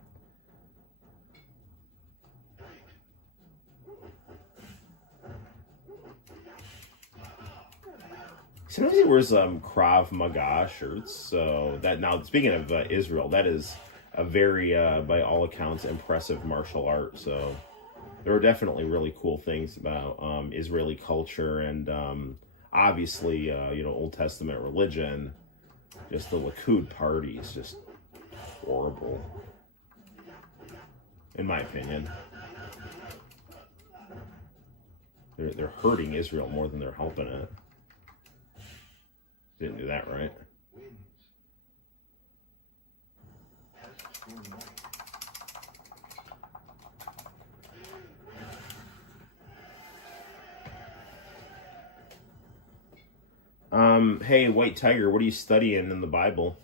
Sometimes he wears Krav Maga shirts. So that, now speaking of Israel, that is a very, by all accounts, impressive martial art. So there are definitely really cool things about Israeli culture and obviously, you know, Old Testament religion. Just the Likud party is just horrible, in my opinion. They're hurting Israel more than they're helping it. Didn't do that right. Hey, White Tiger, what are you studying in the Bible?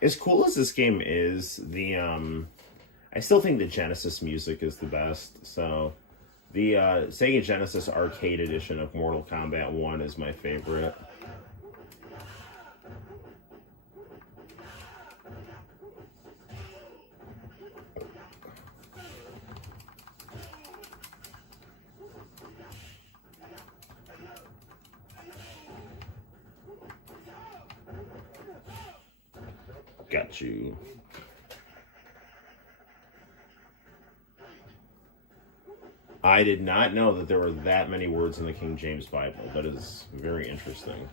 As cool as this game is, I still think the Genesis music is the best. So the Sega Genesis Arcade Edition of Mortal Kombat 1 is my favorite. Got you. I did not know that there were that many words in the King James Bible. That is very interesting.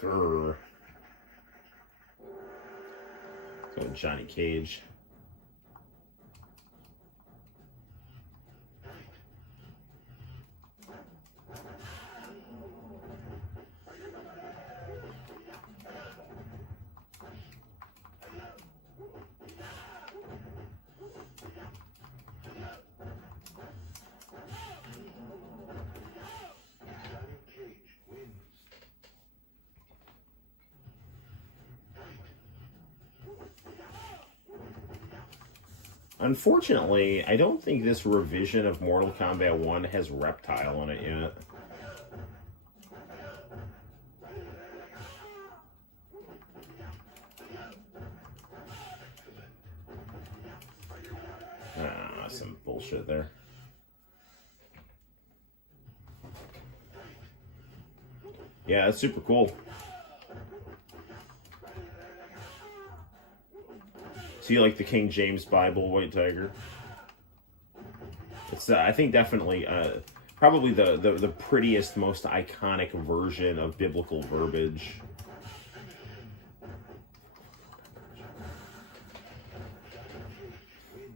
Grr. So Johnny Cage. Unfortunately, I don't think this revision of Mortal Kombat 1 has Reptile in it yet. Ah, some bullshit there. Yeah, that's super cool. So you like the King James Bible, White Tiger? It's I think definitely probably the prettiest, most iconic version of biblical verbiage.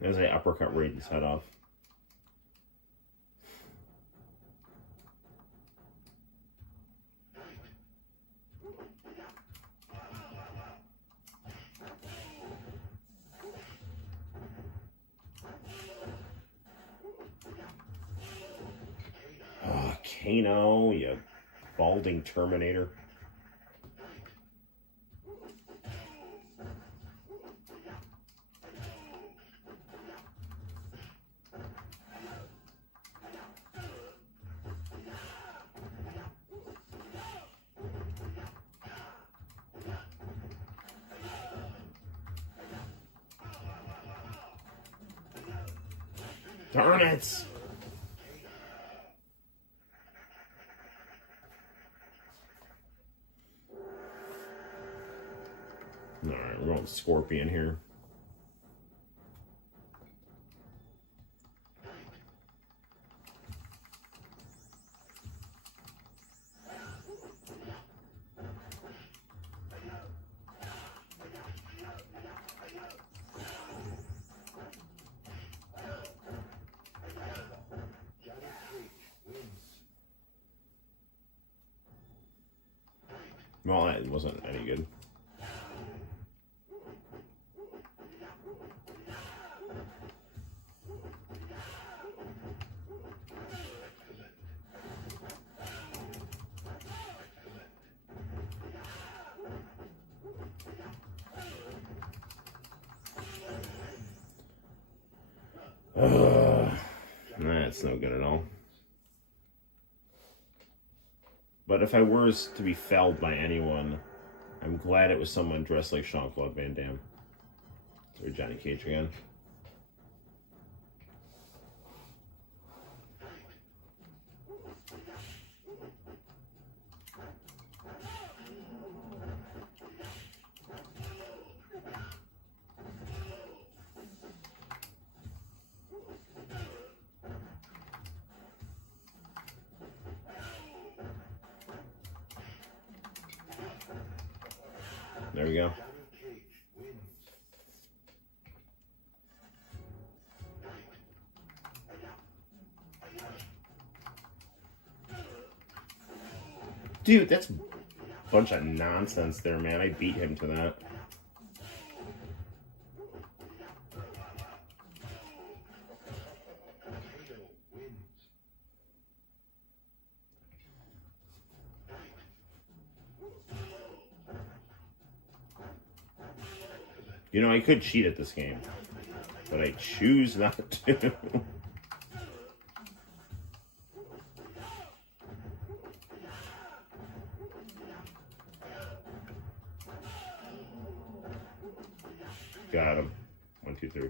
As I uppercut Raiden's head off. Kano, you balding Terminator. Darn it! Alright, we're going Scorpion here. Well, it wasn't any good. That's no good at all. But if I were to be felled by anyone, I'm glad it was someone dressed like Jean-Claude Van Damme. Or Johnny Cage again. There we go. Dude, that's a bunch of nonsense there, man. I beat him to that. You know, I could cheat at this game, but I choose not to. Got him. 1, 2, 3.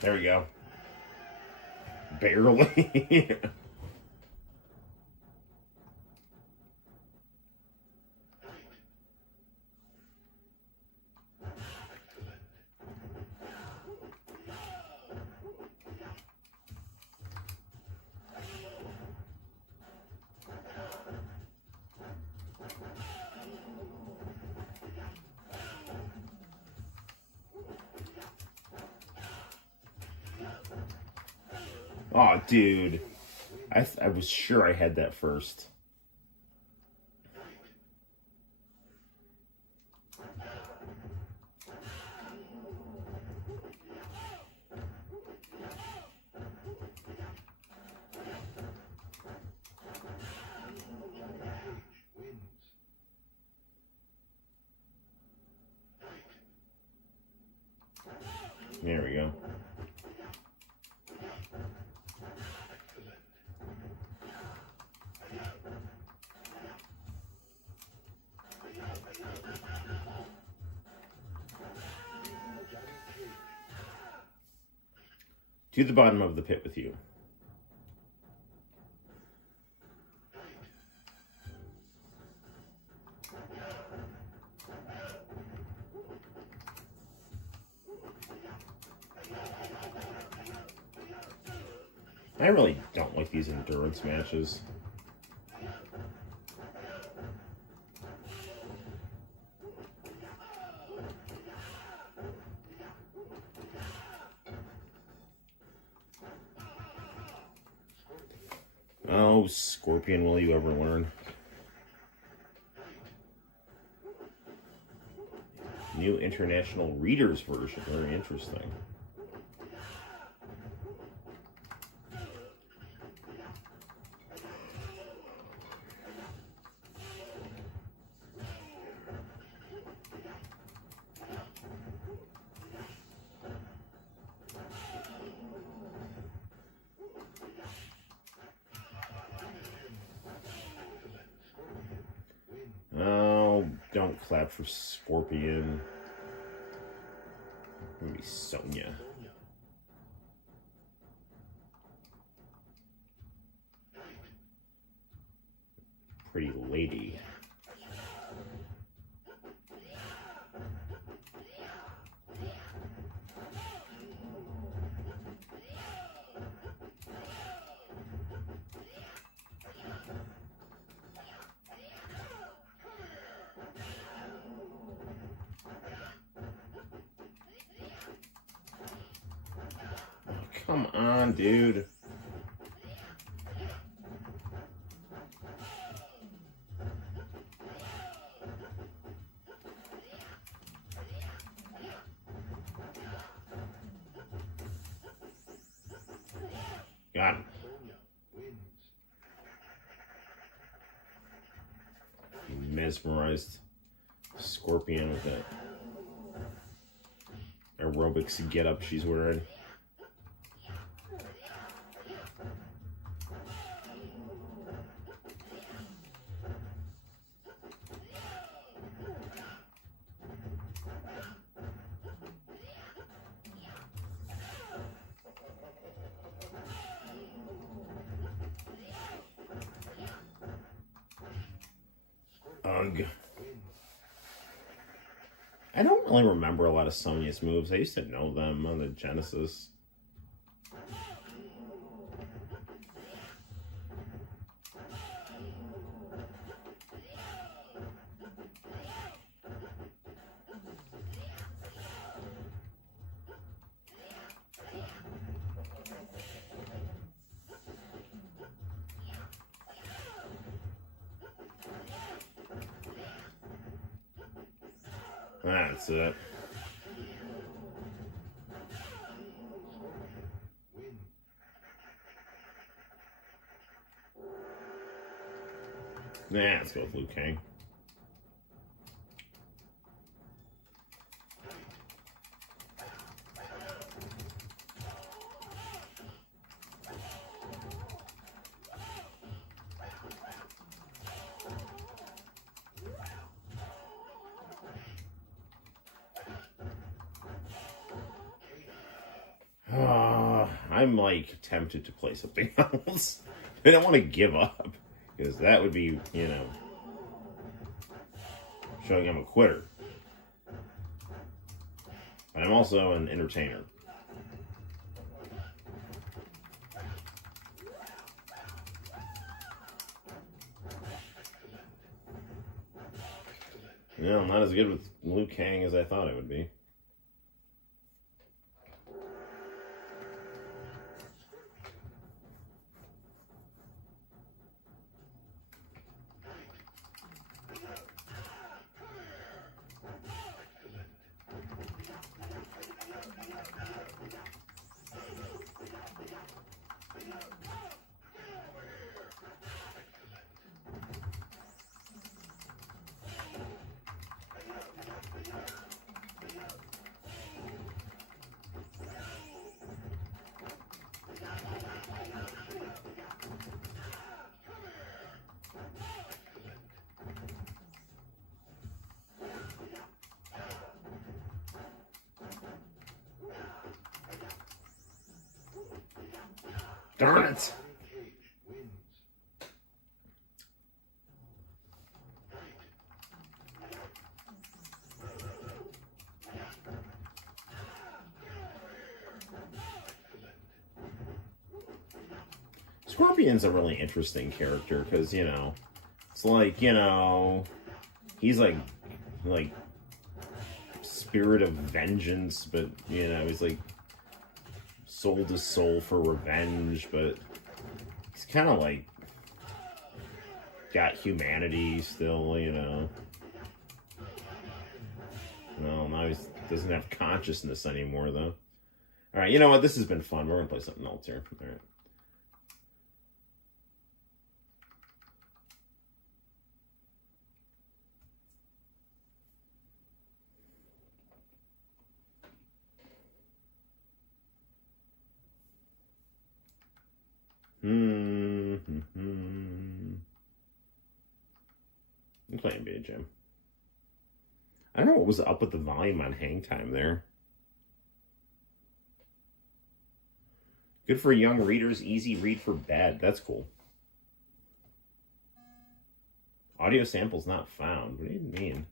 There we go. Barely. Oh, dude. I was sure I had that first. There we go. To the bottom of the pit with you. I really don't like these endurance matches. Oh, Scorpion, will you ever learn? New international readers version. Very interesting. Oh, don't clap for Scorpion. Maybe Sonya. Pretty lady. Come on, dude. Got him. Mesmerized Scorpion with that aerobics getup she's wearing. Ugh. I don't really remember a lot of Sonya's moves. I used to know them on the Genesis. That's it. Nah, let's go with Liu Kang. I'm like tempted to play something else. I don't want to give up because that would be, you know, showing I'm a quitter. But I'm also an entertainer. No, I'm not as good with Liu Kang as I thought I would be. Darn it! Scorpion's a really interesting character because, you know, it's like, you know, he's like spirit of vengeance, but, you know, he's like sold his soul for revenge, but he's kind of like got humanity still, you know. No, now he doesn't have consciousness anymore, though. All right, you know what? This has been fun. We're going to play something else here. All right. I'm playing NBA Jam. I don't know what was up with the volume on hang time there. Good for young readers, easy read for bed. That's cool. Audio samples not found. What do you mean?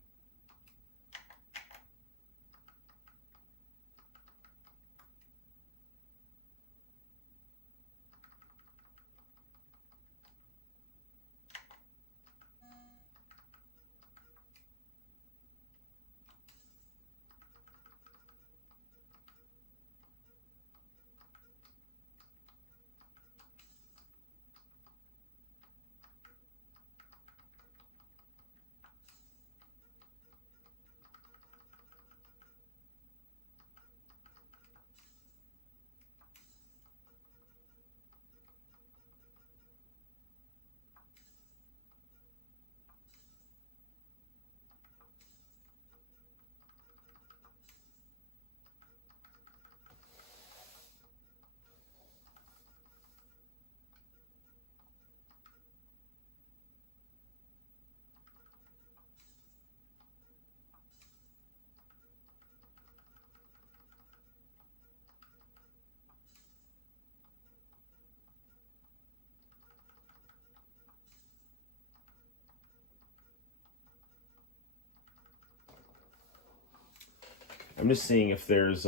I'm just seeing if there's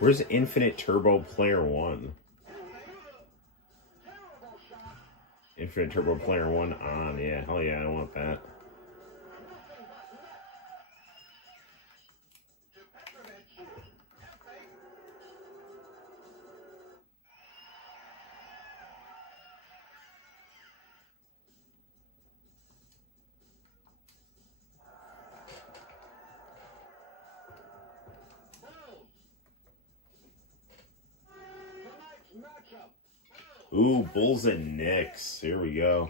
where's Infinite Turbo Player 1? Infinite Turbo Player 1 on. Yeah, hell yeah, I want that. Ooh, Bulls and Knicks. Here we go.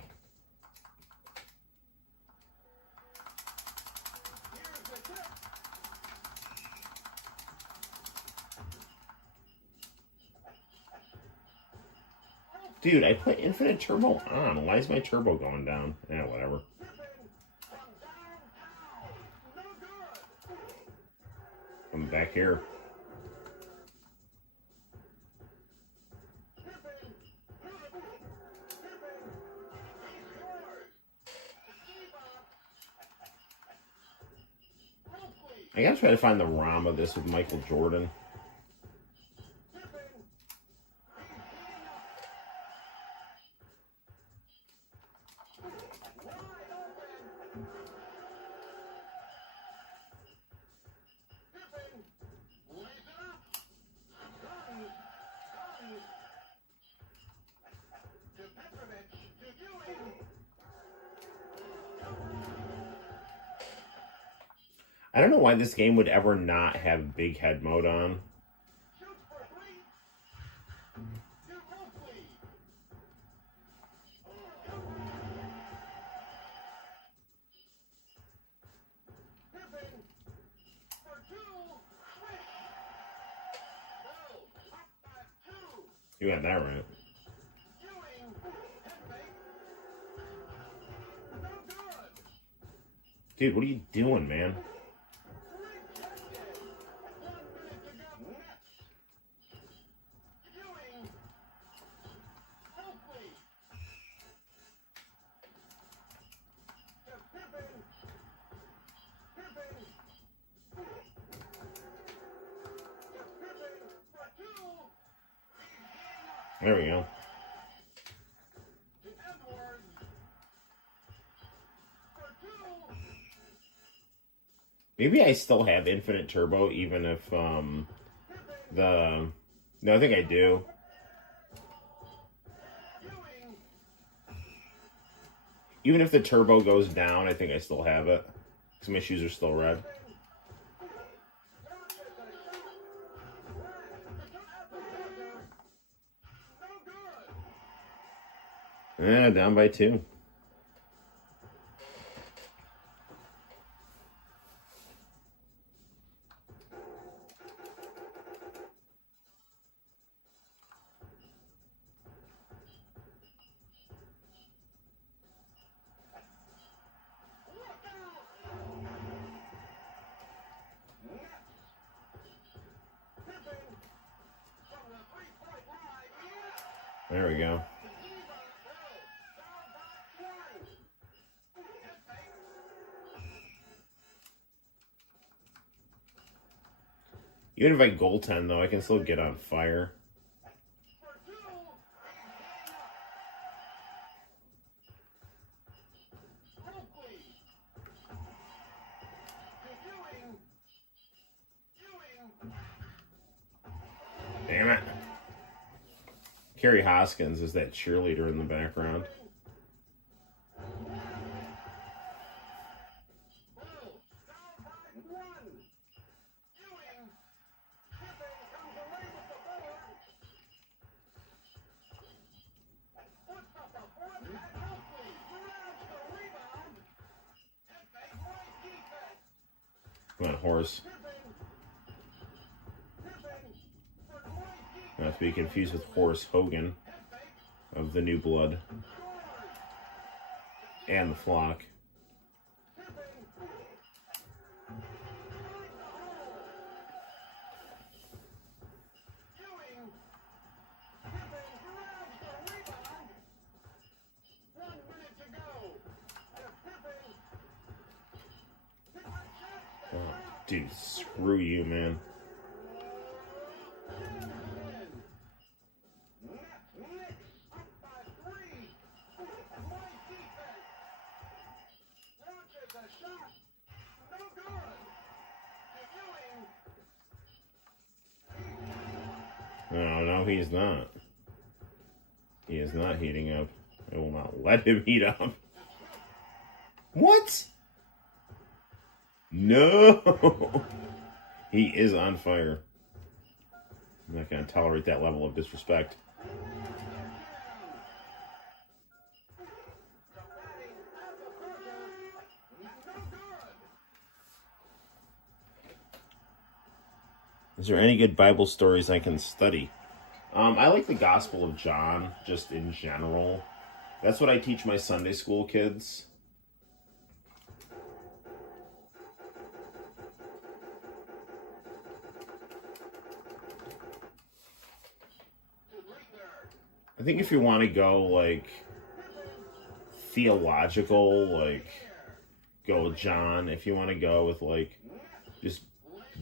Dude, I put Infinite Turbo on. Why is my turbo going down? Yeah, whatever. I'm back here. I gotta try to find the ROM of this with Michael Jordan. I don't know why this game would ever not have big head mode on. You got that right. Dude, what are you doing, man? There we go. Maybe I still have Infinite Turbo, even if, No, I think I do. Even if the turbo goes down, I think I still have it. Because my shoes are still red. Yeah, down by 2. There we go. Even if I goaltend, though, I can still get on fire. Damn it. Carrie Hoskins is that cheerleader in the background. Come on, horse. Not to be confused with Horace Hogan of the New Blood and the Flock. Oh, dude, screw you, man. No, he's not. He is not heating up. I will not let him heat up. What? No! He is on fire. I'm not going to tolerate that level of disrespect. Is there any good Bible stories I can study? I like the Gospel of John, just in general. That's what I teach my Sunday school kids. I think if you want to go, like, theological, like, go with John. If you want to go with, like, just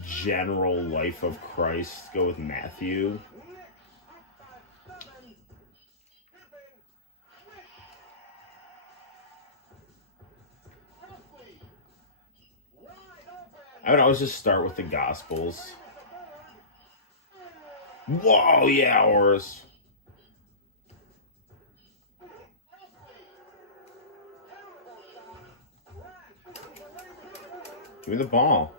general life of Christ, go with Matthew. I would always just start with the Gospels. Whoa, yeah, Horace. Give me the ball.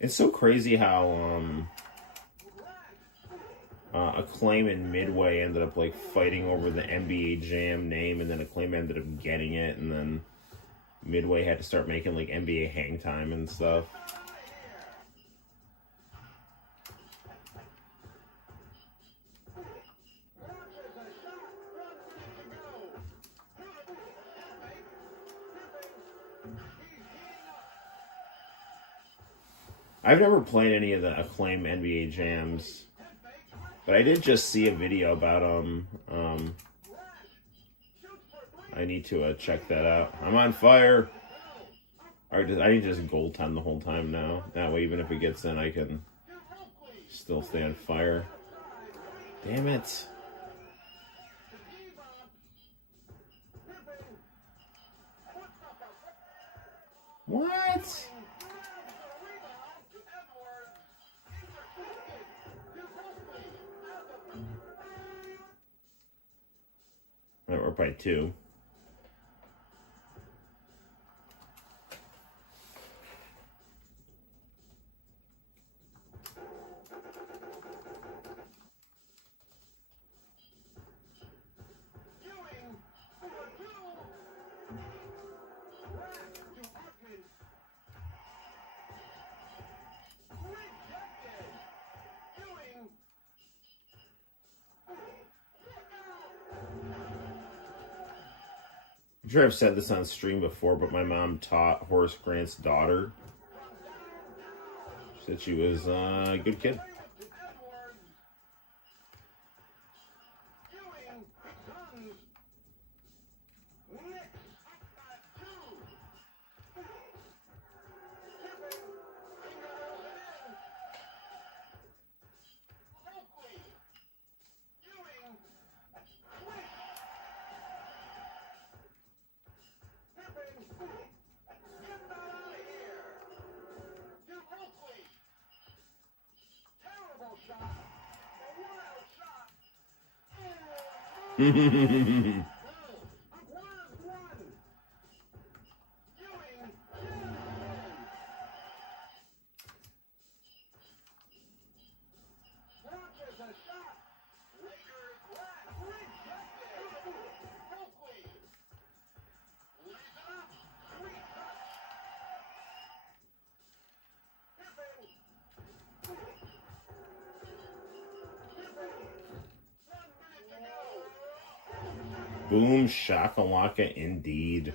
It's so crazy how Acclaim and Midway ended up like fighting over the NBA Jam name, and then Acclaim ended up getting it, and then Midway had to start making like NBA Hang Time and stuff. I've never played any of the Acclaim NBA Jams, but I did just see a video about them. I need to check that out. I'm on fire. I need to just goaltend the whole time now. That way, even if it gets in, I can still stay on fire. Damn it. What? We're by 2. I'm sure I've said this on stream before, but my mom taught Horace Grant's daughter. She said she was a good kid. Boom shakalaka indeed.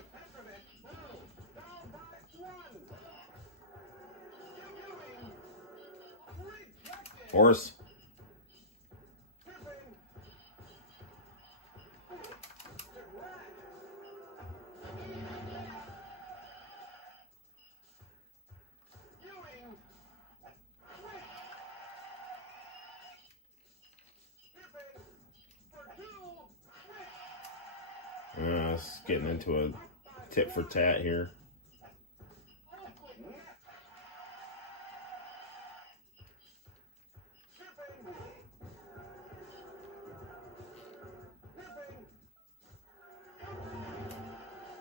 Horse. It's getting into a tit for tat here.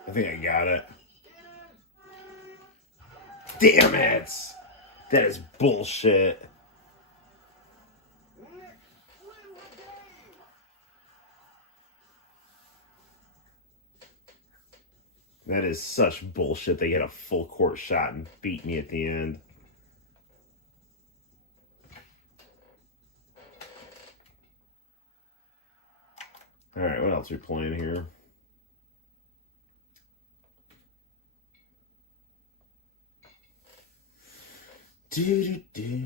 I think I got it. Damn it! That is bullshit. That is such bullshit. They get a full court shot and beat me at the end. Alright, what else are we playing here? Do-do-do.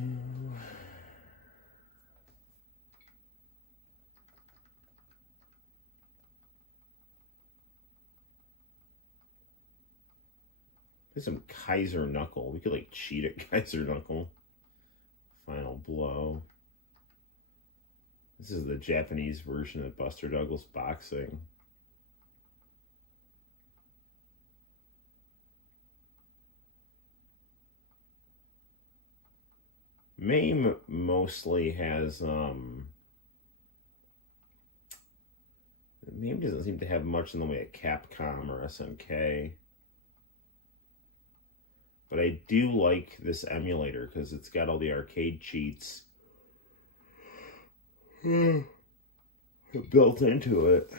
There's some Kaiser Knuckle. We could like cheat at Kaiser Knuckle. Final blow. This is the Japanese version of Buster Douglas boxing. MAME mostly has MAME doesn't seem to have much in the way of Capcom or SNK. But I do like this emulator because it's got all the arcade cheats built into it.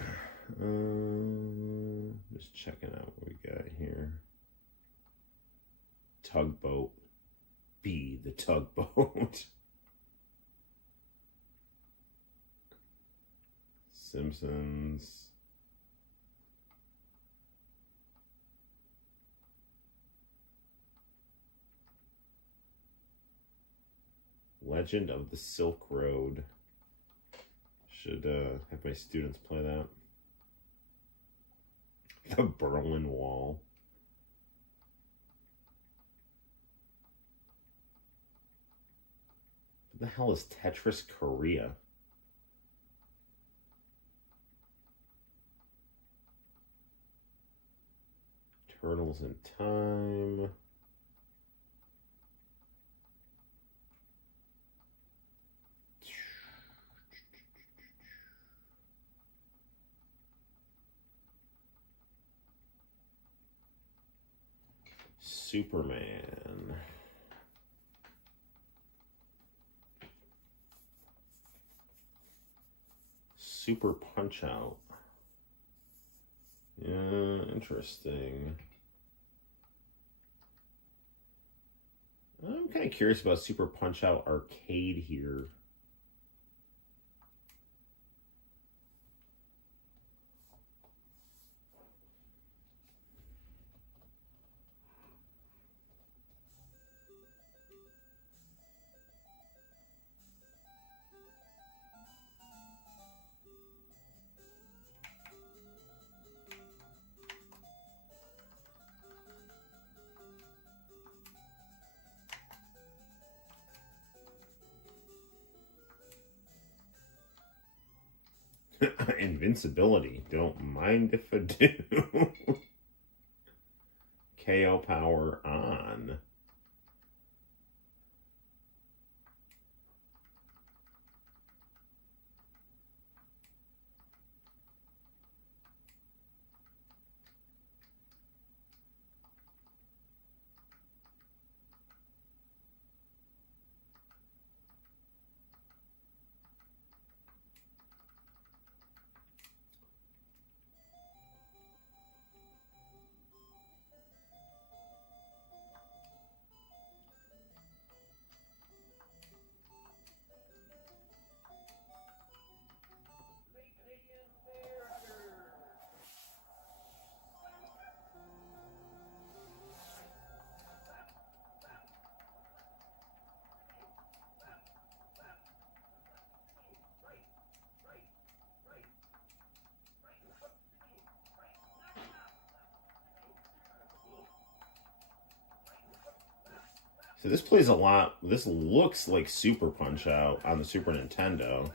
Just checking out what we got here. Tugboat. Be the tugboat. Simpsons. Legend of the Silk Road. Should have my students play that. The Berlin Wall. What the hell is Tetris Korea? Turtles in Time. Superman. Super Punch Out. Yeah, interesting. I'm kind of curious about Super Punch Out Arcade here. Invincibility. Don't mind if I do. KO power on. So this plays a lot. This looks like Super Punch Out on the Super Nintendo.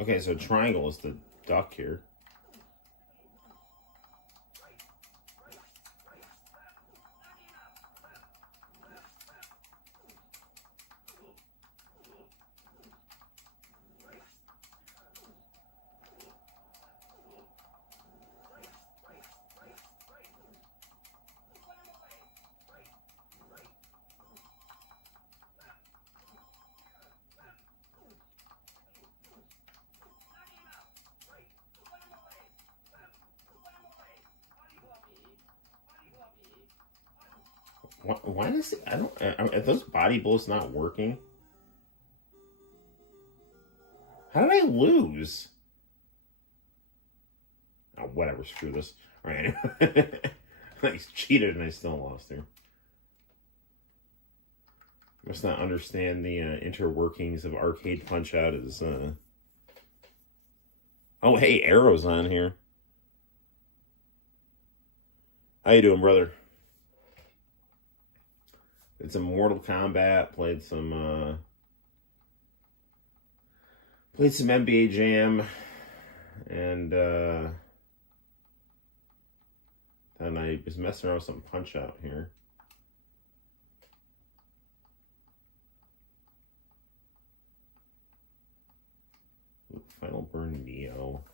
Okay, so triangle is the duck here. Why is it? I don't. Are those body blows not working? How did I lose? Oh, whatever. Screw this. All right. Anyway. I cheated and I still lost here. Must not understand the interworkings of Arcade Punch Out. Is oh, hey, Arrow's on here. How you doing, brother? Did some Mortal Kombat. Played some NBA Jam, and then I was messing around with some Punch Out here. Final Burn Neo.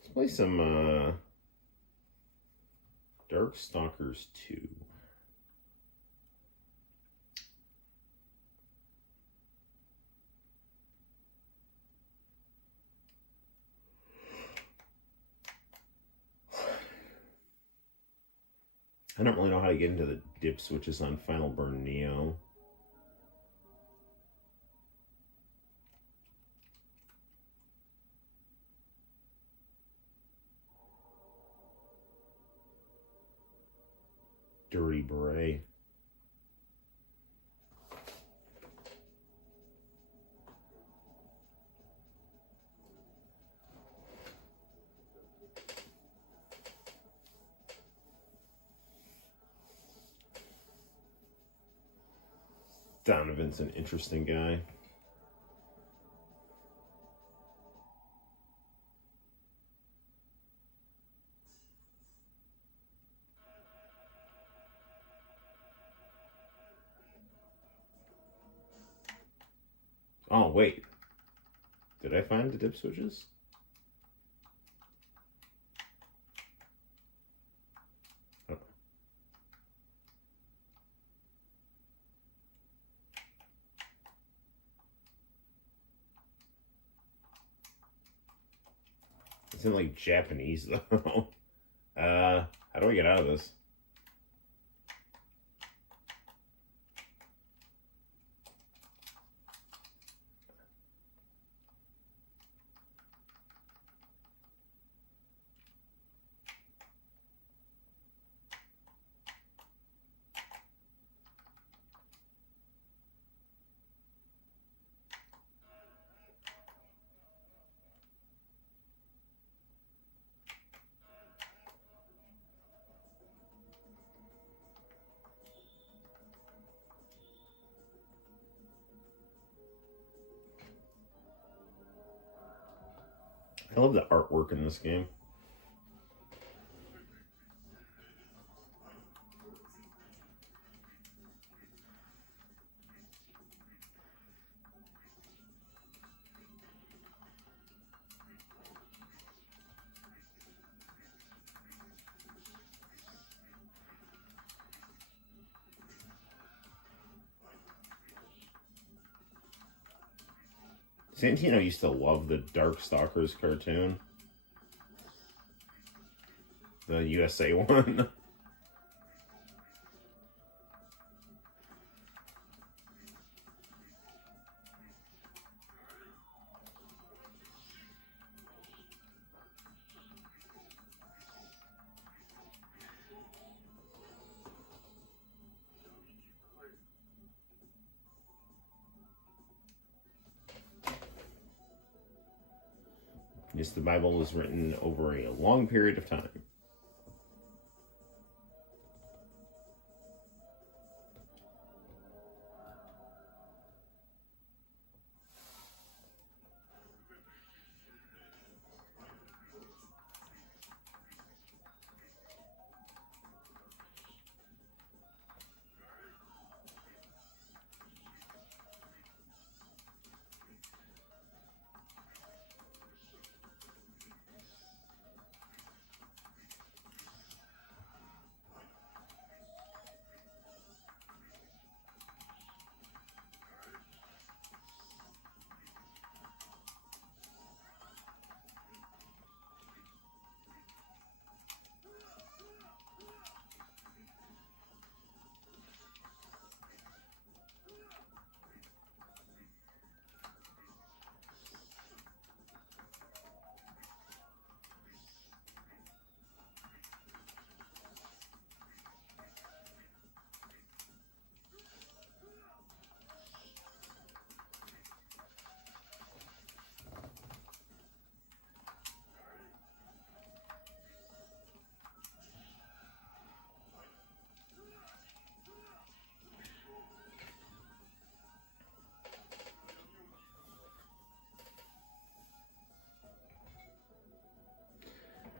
Let's play some Darkstalkers 2. I don't really know how to get into the dip switches on Final Burn Neo. Dirty Beret. Donovan's an interesting guy. Oh, wait. Did I find the dip switches? Oh. It's in like Japanese though. How do I get out of this? I love the artwork in this game. Santino used to love the Darkstalkers cartoon. The USA one. Yes, the Bible was written over a long period of time.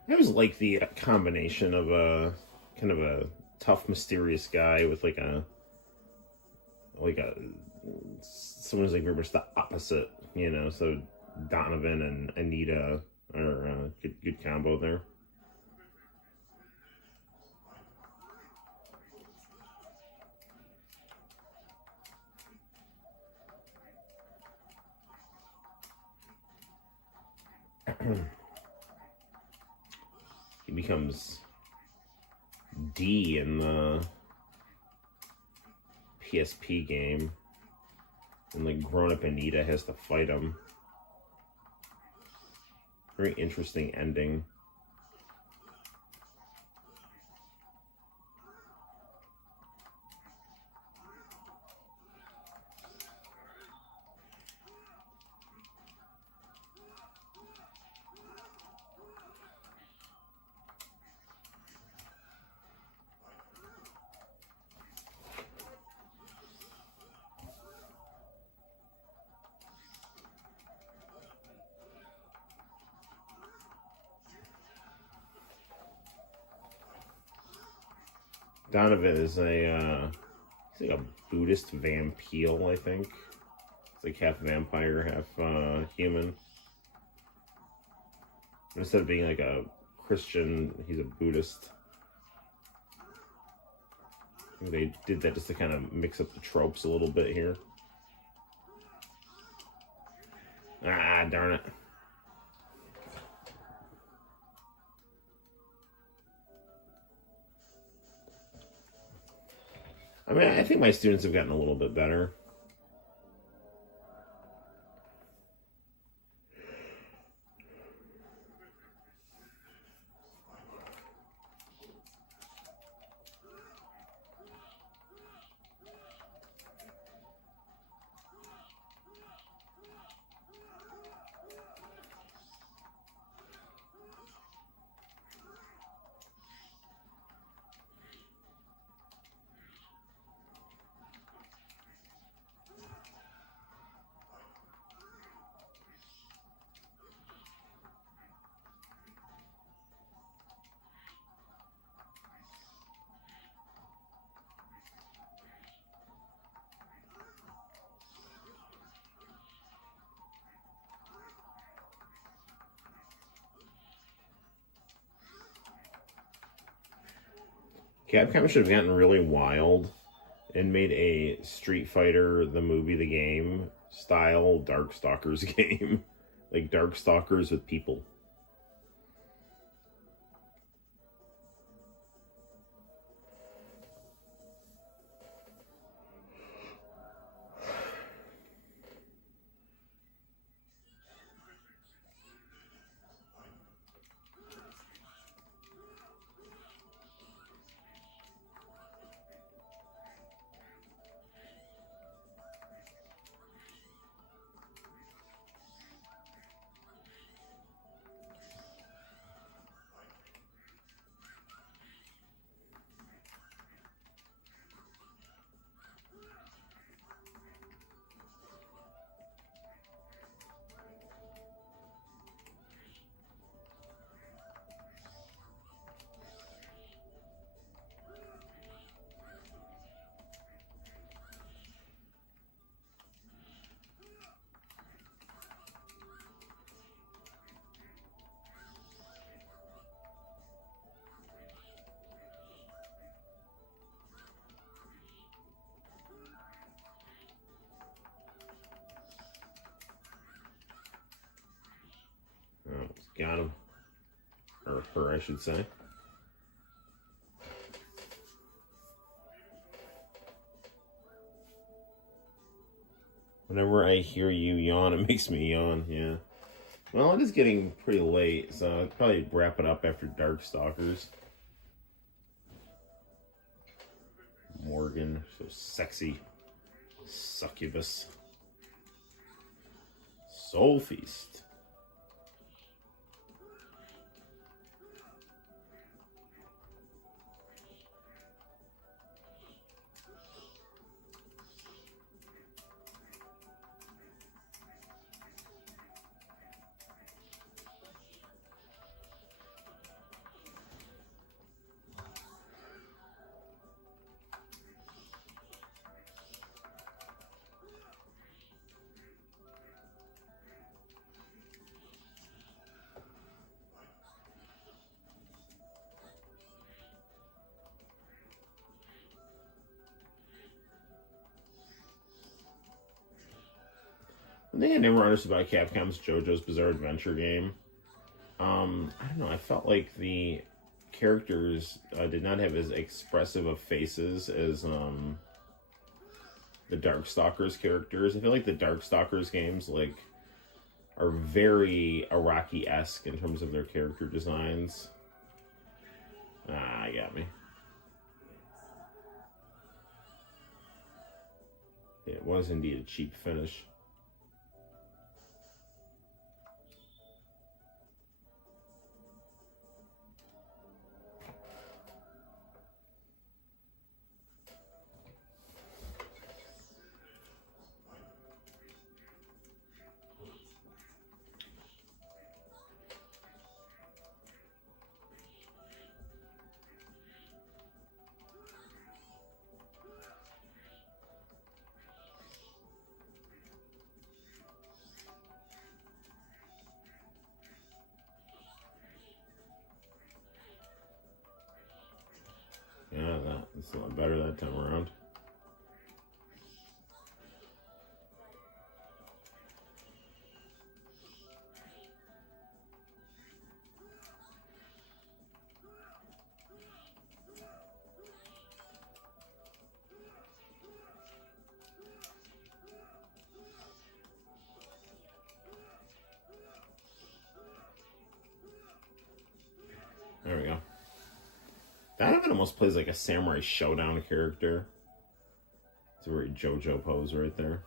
I always like the combination of a kind of a tough, mysterious guy with like a someone who's like very much the opposite, you know. So Donovan and Anita are a good combo there. He becomes D in the PSP game, and like grown-up Anita has to fight him. Very interesting ending. Donovan is he's like a Buddhist vampire, I think. It's like half vampire, half human. Instead of being like a Christian, he's a Buddhist. I think they did that just to kind of mix up the tropes a little bit here. Ah, darn it. I mean, I think my students have gotten a little bit better. Capcom should have gotten really wild and made a Street Fighter, the movie, the game, style Darkstalkers game. Like Darkstalkers with people. Oh, got him. Or her, I should say. Whenever I hear you yawn, it makes me yawn, yeah. Well, it is getting pretty late, so I'll probably wrap it up after Darkstalkers. Morgan, so sexy. Succubus. Soul Feast. One thing I never understood about Capcom's JoJo's Bizarre Adventure game, I don't know, I felt like the characters did not have as expressive of faces as the Darkstalkers characters. I feel like the Darkstalkers games are very Araki-esque in terms of their character designs. Ah, you got me. It was indeed a cheap finish. Yeah, that's a lot better that time around. There we go. Donovan almost plays like a Samurai Showdown character. It's a very JoJo pose right there.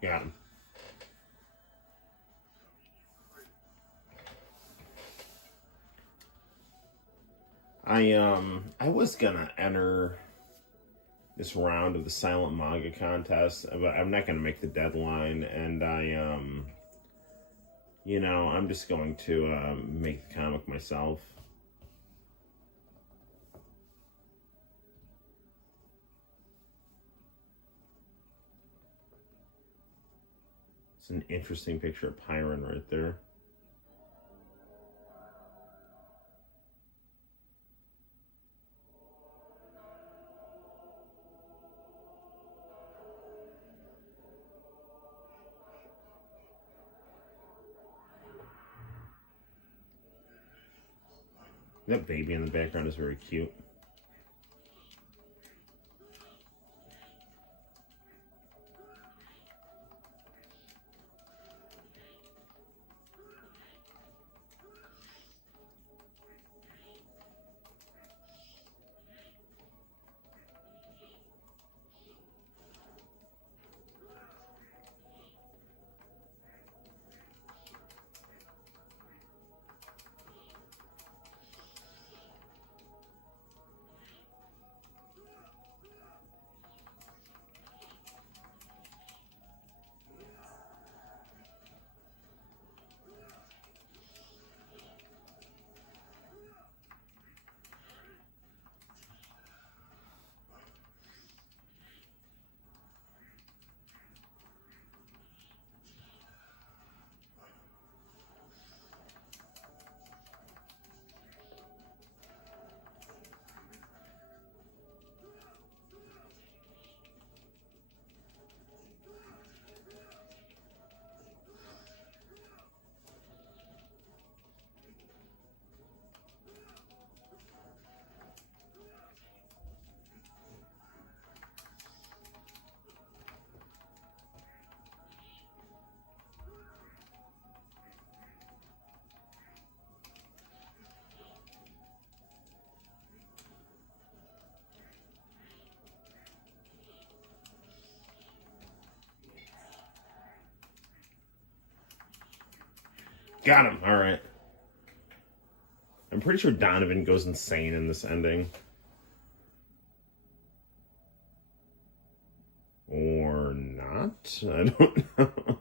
Got him. I was gonna enter this round of the silent manga contest, but I'm not gonna make the deadline, and you know, I'm just going to make the comic myself. It's an interesting picture of Pyron right there. That baby in the background is very cute. Got him. All right. I'm pretty sure Donovan goes insane in this ending. Or not. I don't know.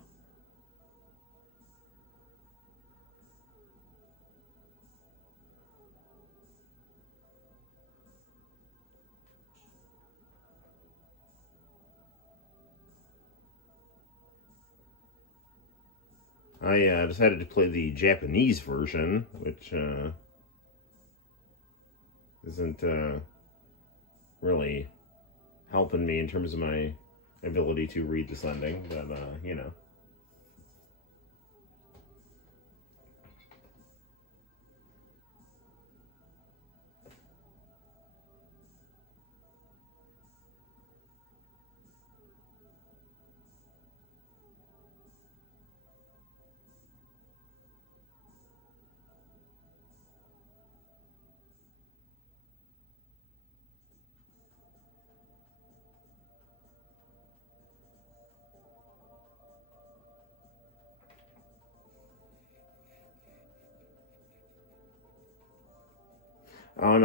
I decided to play the Japanese version, which isn't really helping me in terms of my ability to read this ending, but you know.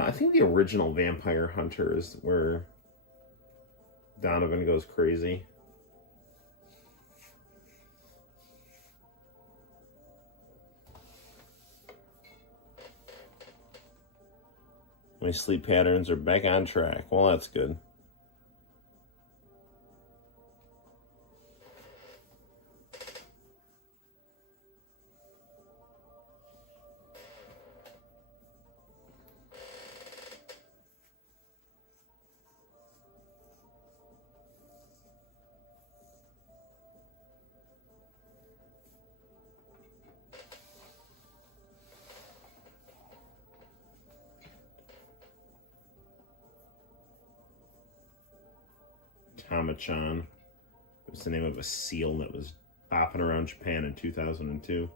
I think the original Vampire Hunter is where Donovan goes crazy. My sleep patterns are back on track. Well, that's good. Tamachan. It was the name of a seal that was bopping around Japan in 2002.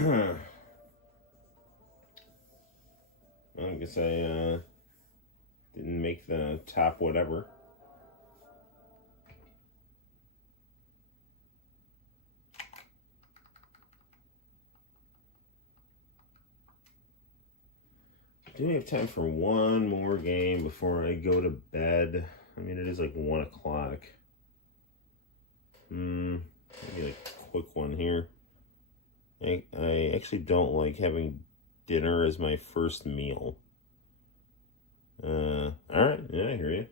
I guess I didn't make the top whatever. Do we have time for one more game before I go to bed? I mean, it is like 1 o'clock. Maybe like a quick one here. I actually don't like having dinner as my first meal. All right, yeah, I hear you.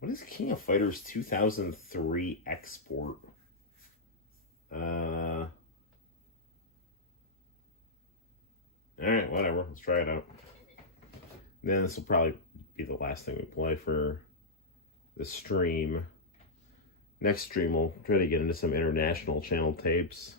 What is King of Fighters 2003 export? Alright, whatever. Let's try it out. Then this will probably be the last thing we play for the stream. Next stream, we'll try to get into some international channel tapes.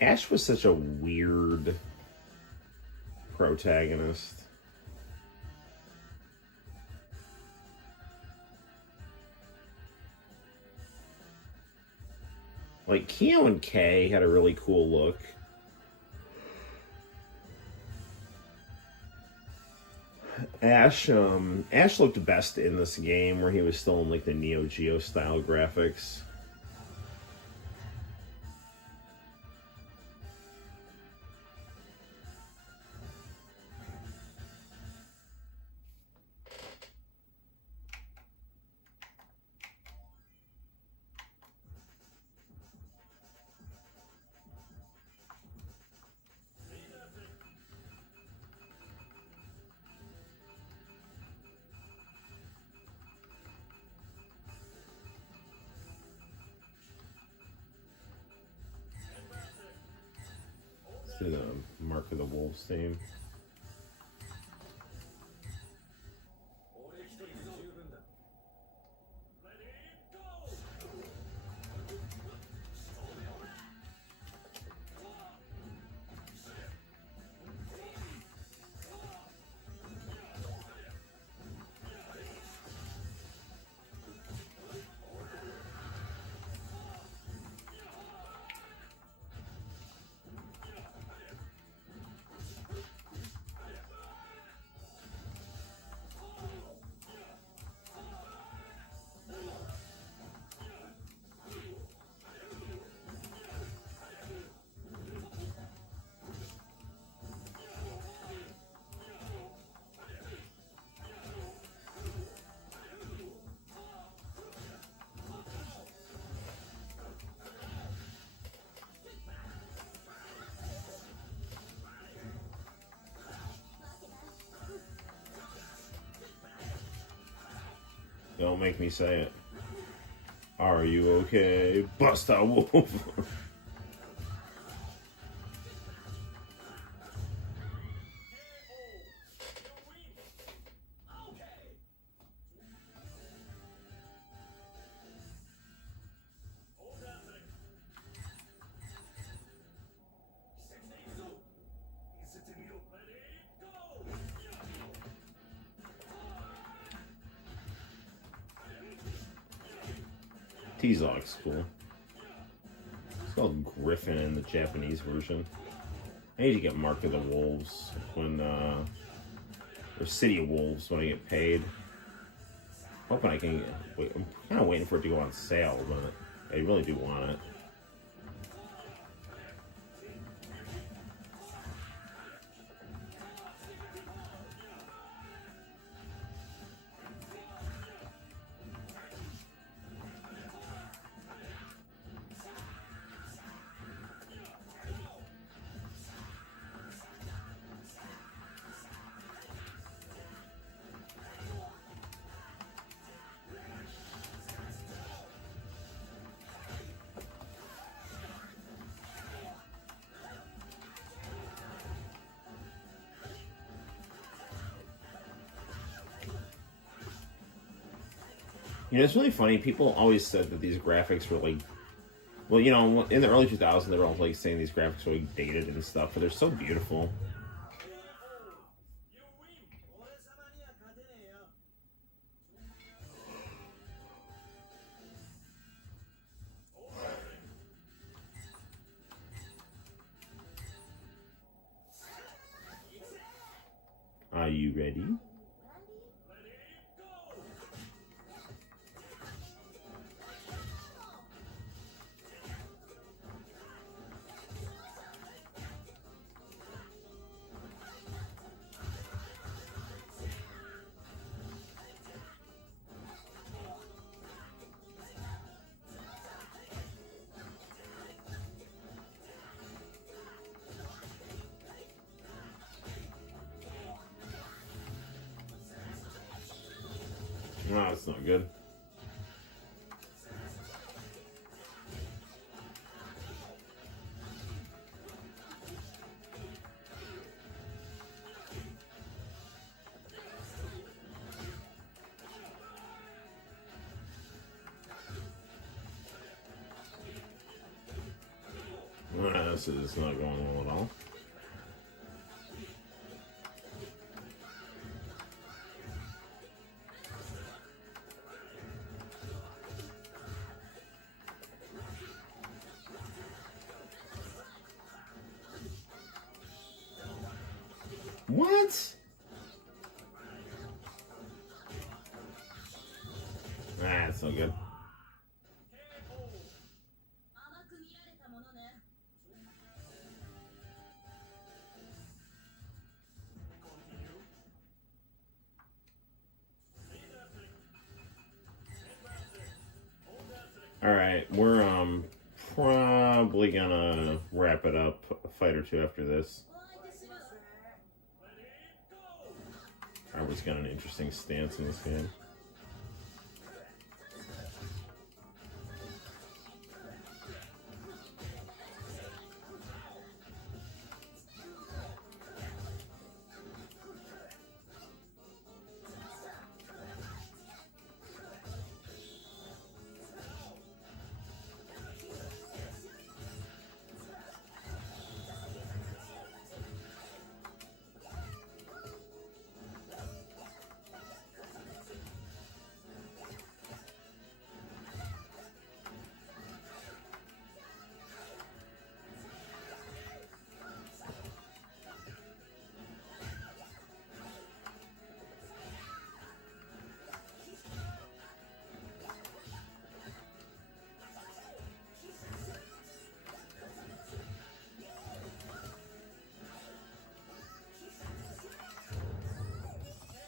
Ash was such a weird protagonist. Like, Keo and Kay had a really cool look. Ash looked best in this game where he was still in like the Neo Geo style graphics. To the Mark of the Wolves theme. Don't make me say it. Are you okay, Busta Wolf? T-Zog's cool. It's called Griffin in the Japanese version. I need to get Mark of the Wolves when or City of Wolves when I get paid. Hoping I can wait. I'm kind of waiting for it to go on sale, but I really do want it. You know, it's really funny. People always said that these graphics were like, well, you know, in the early 2000s, they were all like saying these graphics were like dated and stuff, but they're so beautiful. Are you ready? No, that's not good. This is not going well at all. What? That's so good. All right, we're probably gonna wrap it up a fight or two after this. Harvard's got an interesting stance in this game.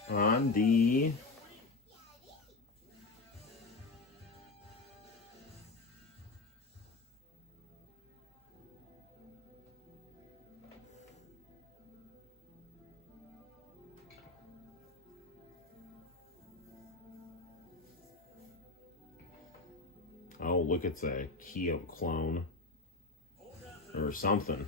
On the oh, look, it's a KOF clone or something.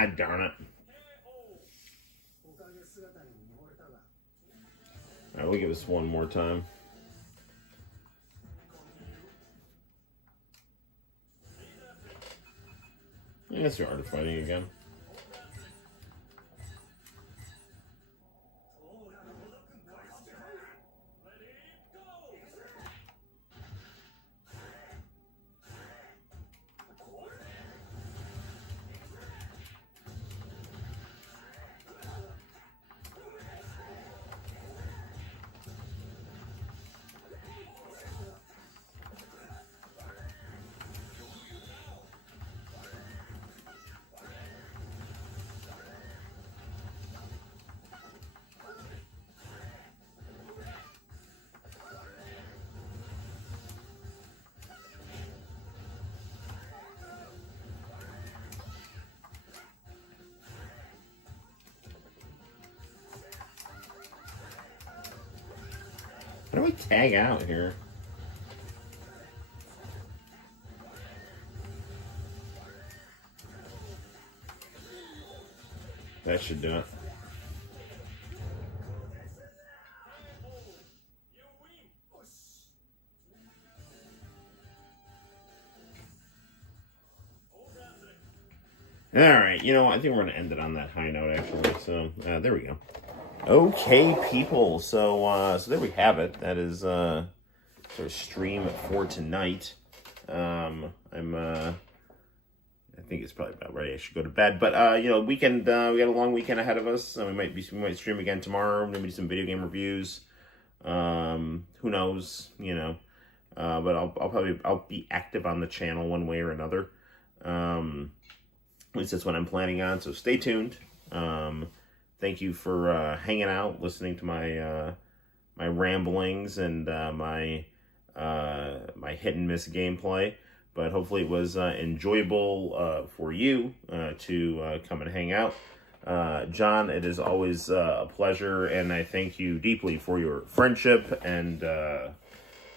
God darn it. Alright, we'll give this one more time. Yeah, it's harder fighting again. How do we tag out here? That should do it. All right, you know what? I think we're going to end it on that high note, actually. So, there we go. Okay, people. So there we have it. That is sort of stream for tonight. I think it's probably about ready. I should go to bed. But you know, weekend. We got a long weekend ahead of us. We might stream again tomorrow. Maybe some video game reviews. Who knows? You know. But I'll be active on the channel one way or another. At least that's what I'm planning on. So stay tuned. Thank you for hanging out, listening to my my ramblings and my hit and miss gameplay. But hopefully it was enjoyable for you to come and hang out. John, it is always a pleasure, and I thank you deeply for your friendship and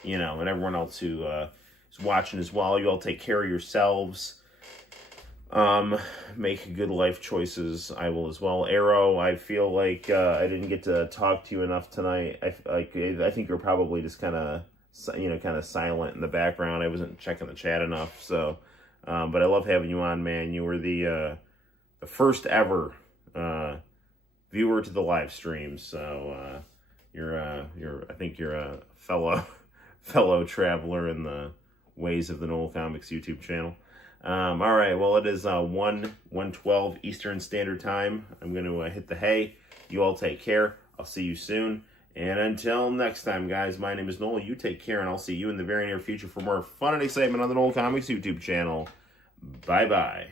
you know, and everyone else who is watching as well. You all take care of yourselves. Make good life choices. I will as well. Arrow, I feel like I didn't get to talk to you enough tonight. I think you're probably just kind of, you know, kind of silent in the background. I wasn't checking the chat enough. So, but I love having you on, man. You were the first ever viewer to the live stream. So I think you're a fellow traveler in the ways of the Noel ComiX YouTube channel. All right, well, it is 1:12 Eastern Standard Time. I'm going to hit the hay. You all take care. I'll see you soon. And until next time, guys, my name is Noel. You take care, and I'll see you in the very near future for more fun and excitement on the Noel ComiX YouTube channel. Bye-bye.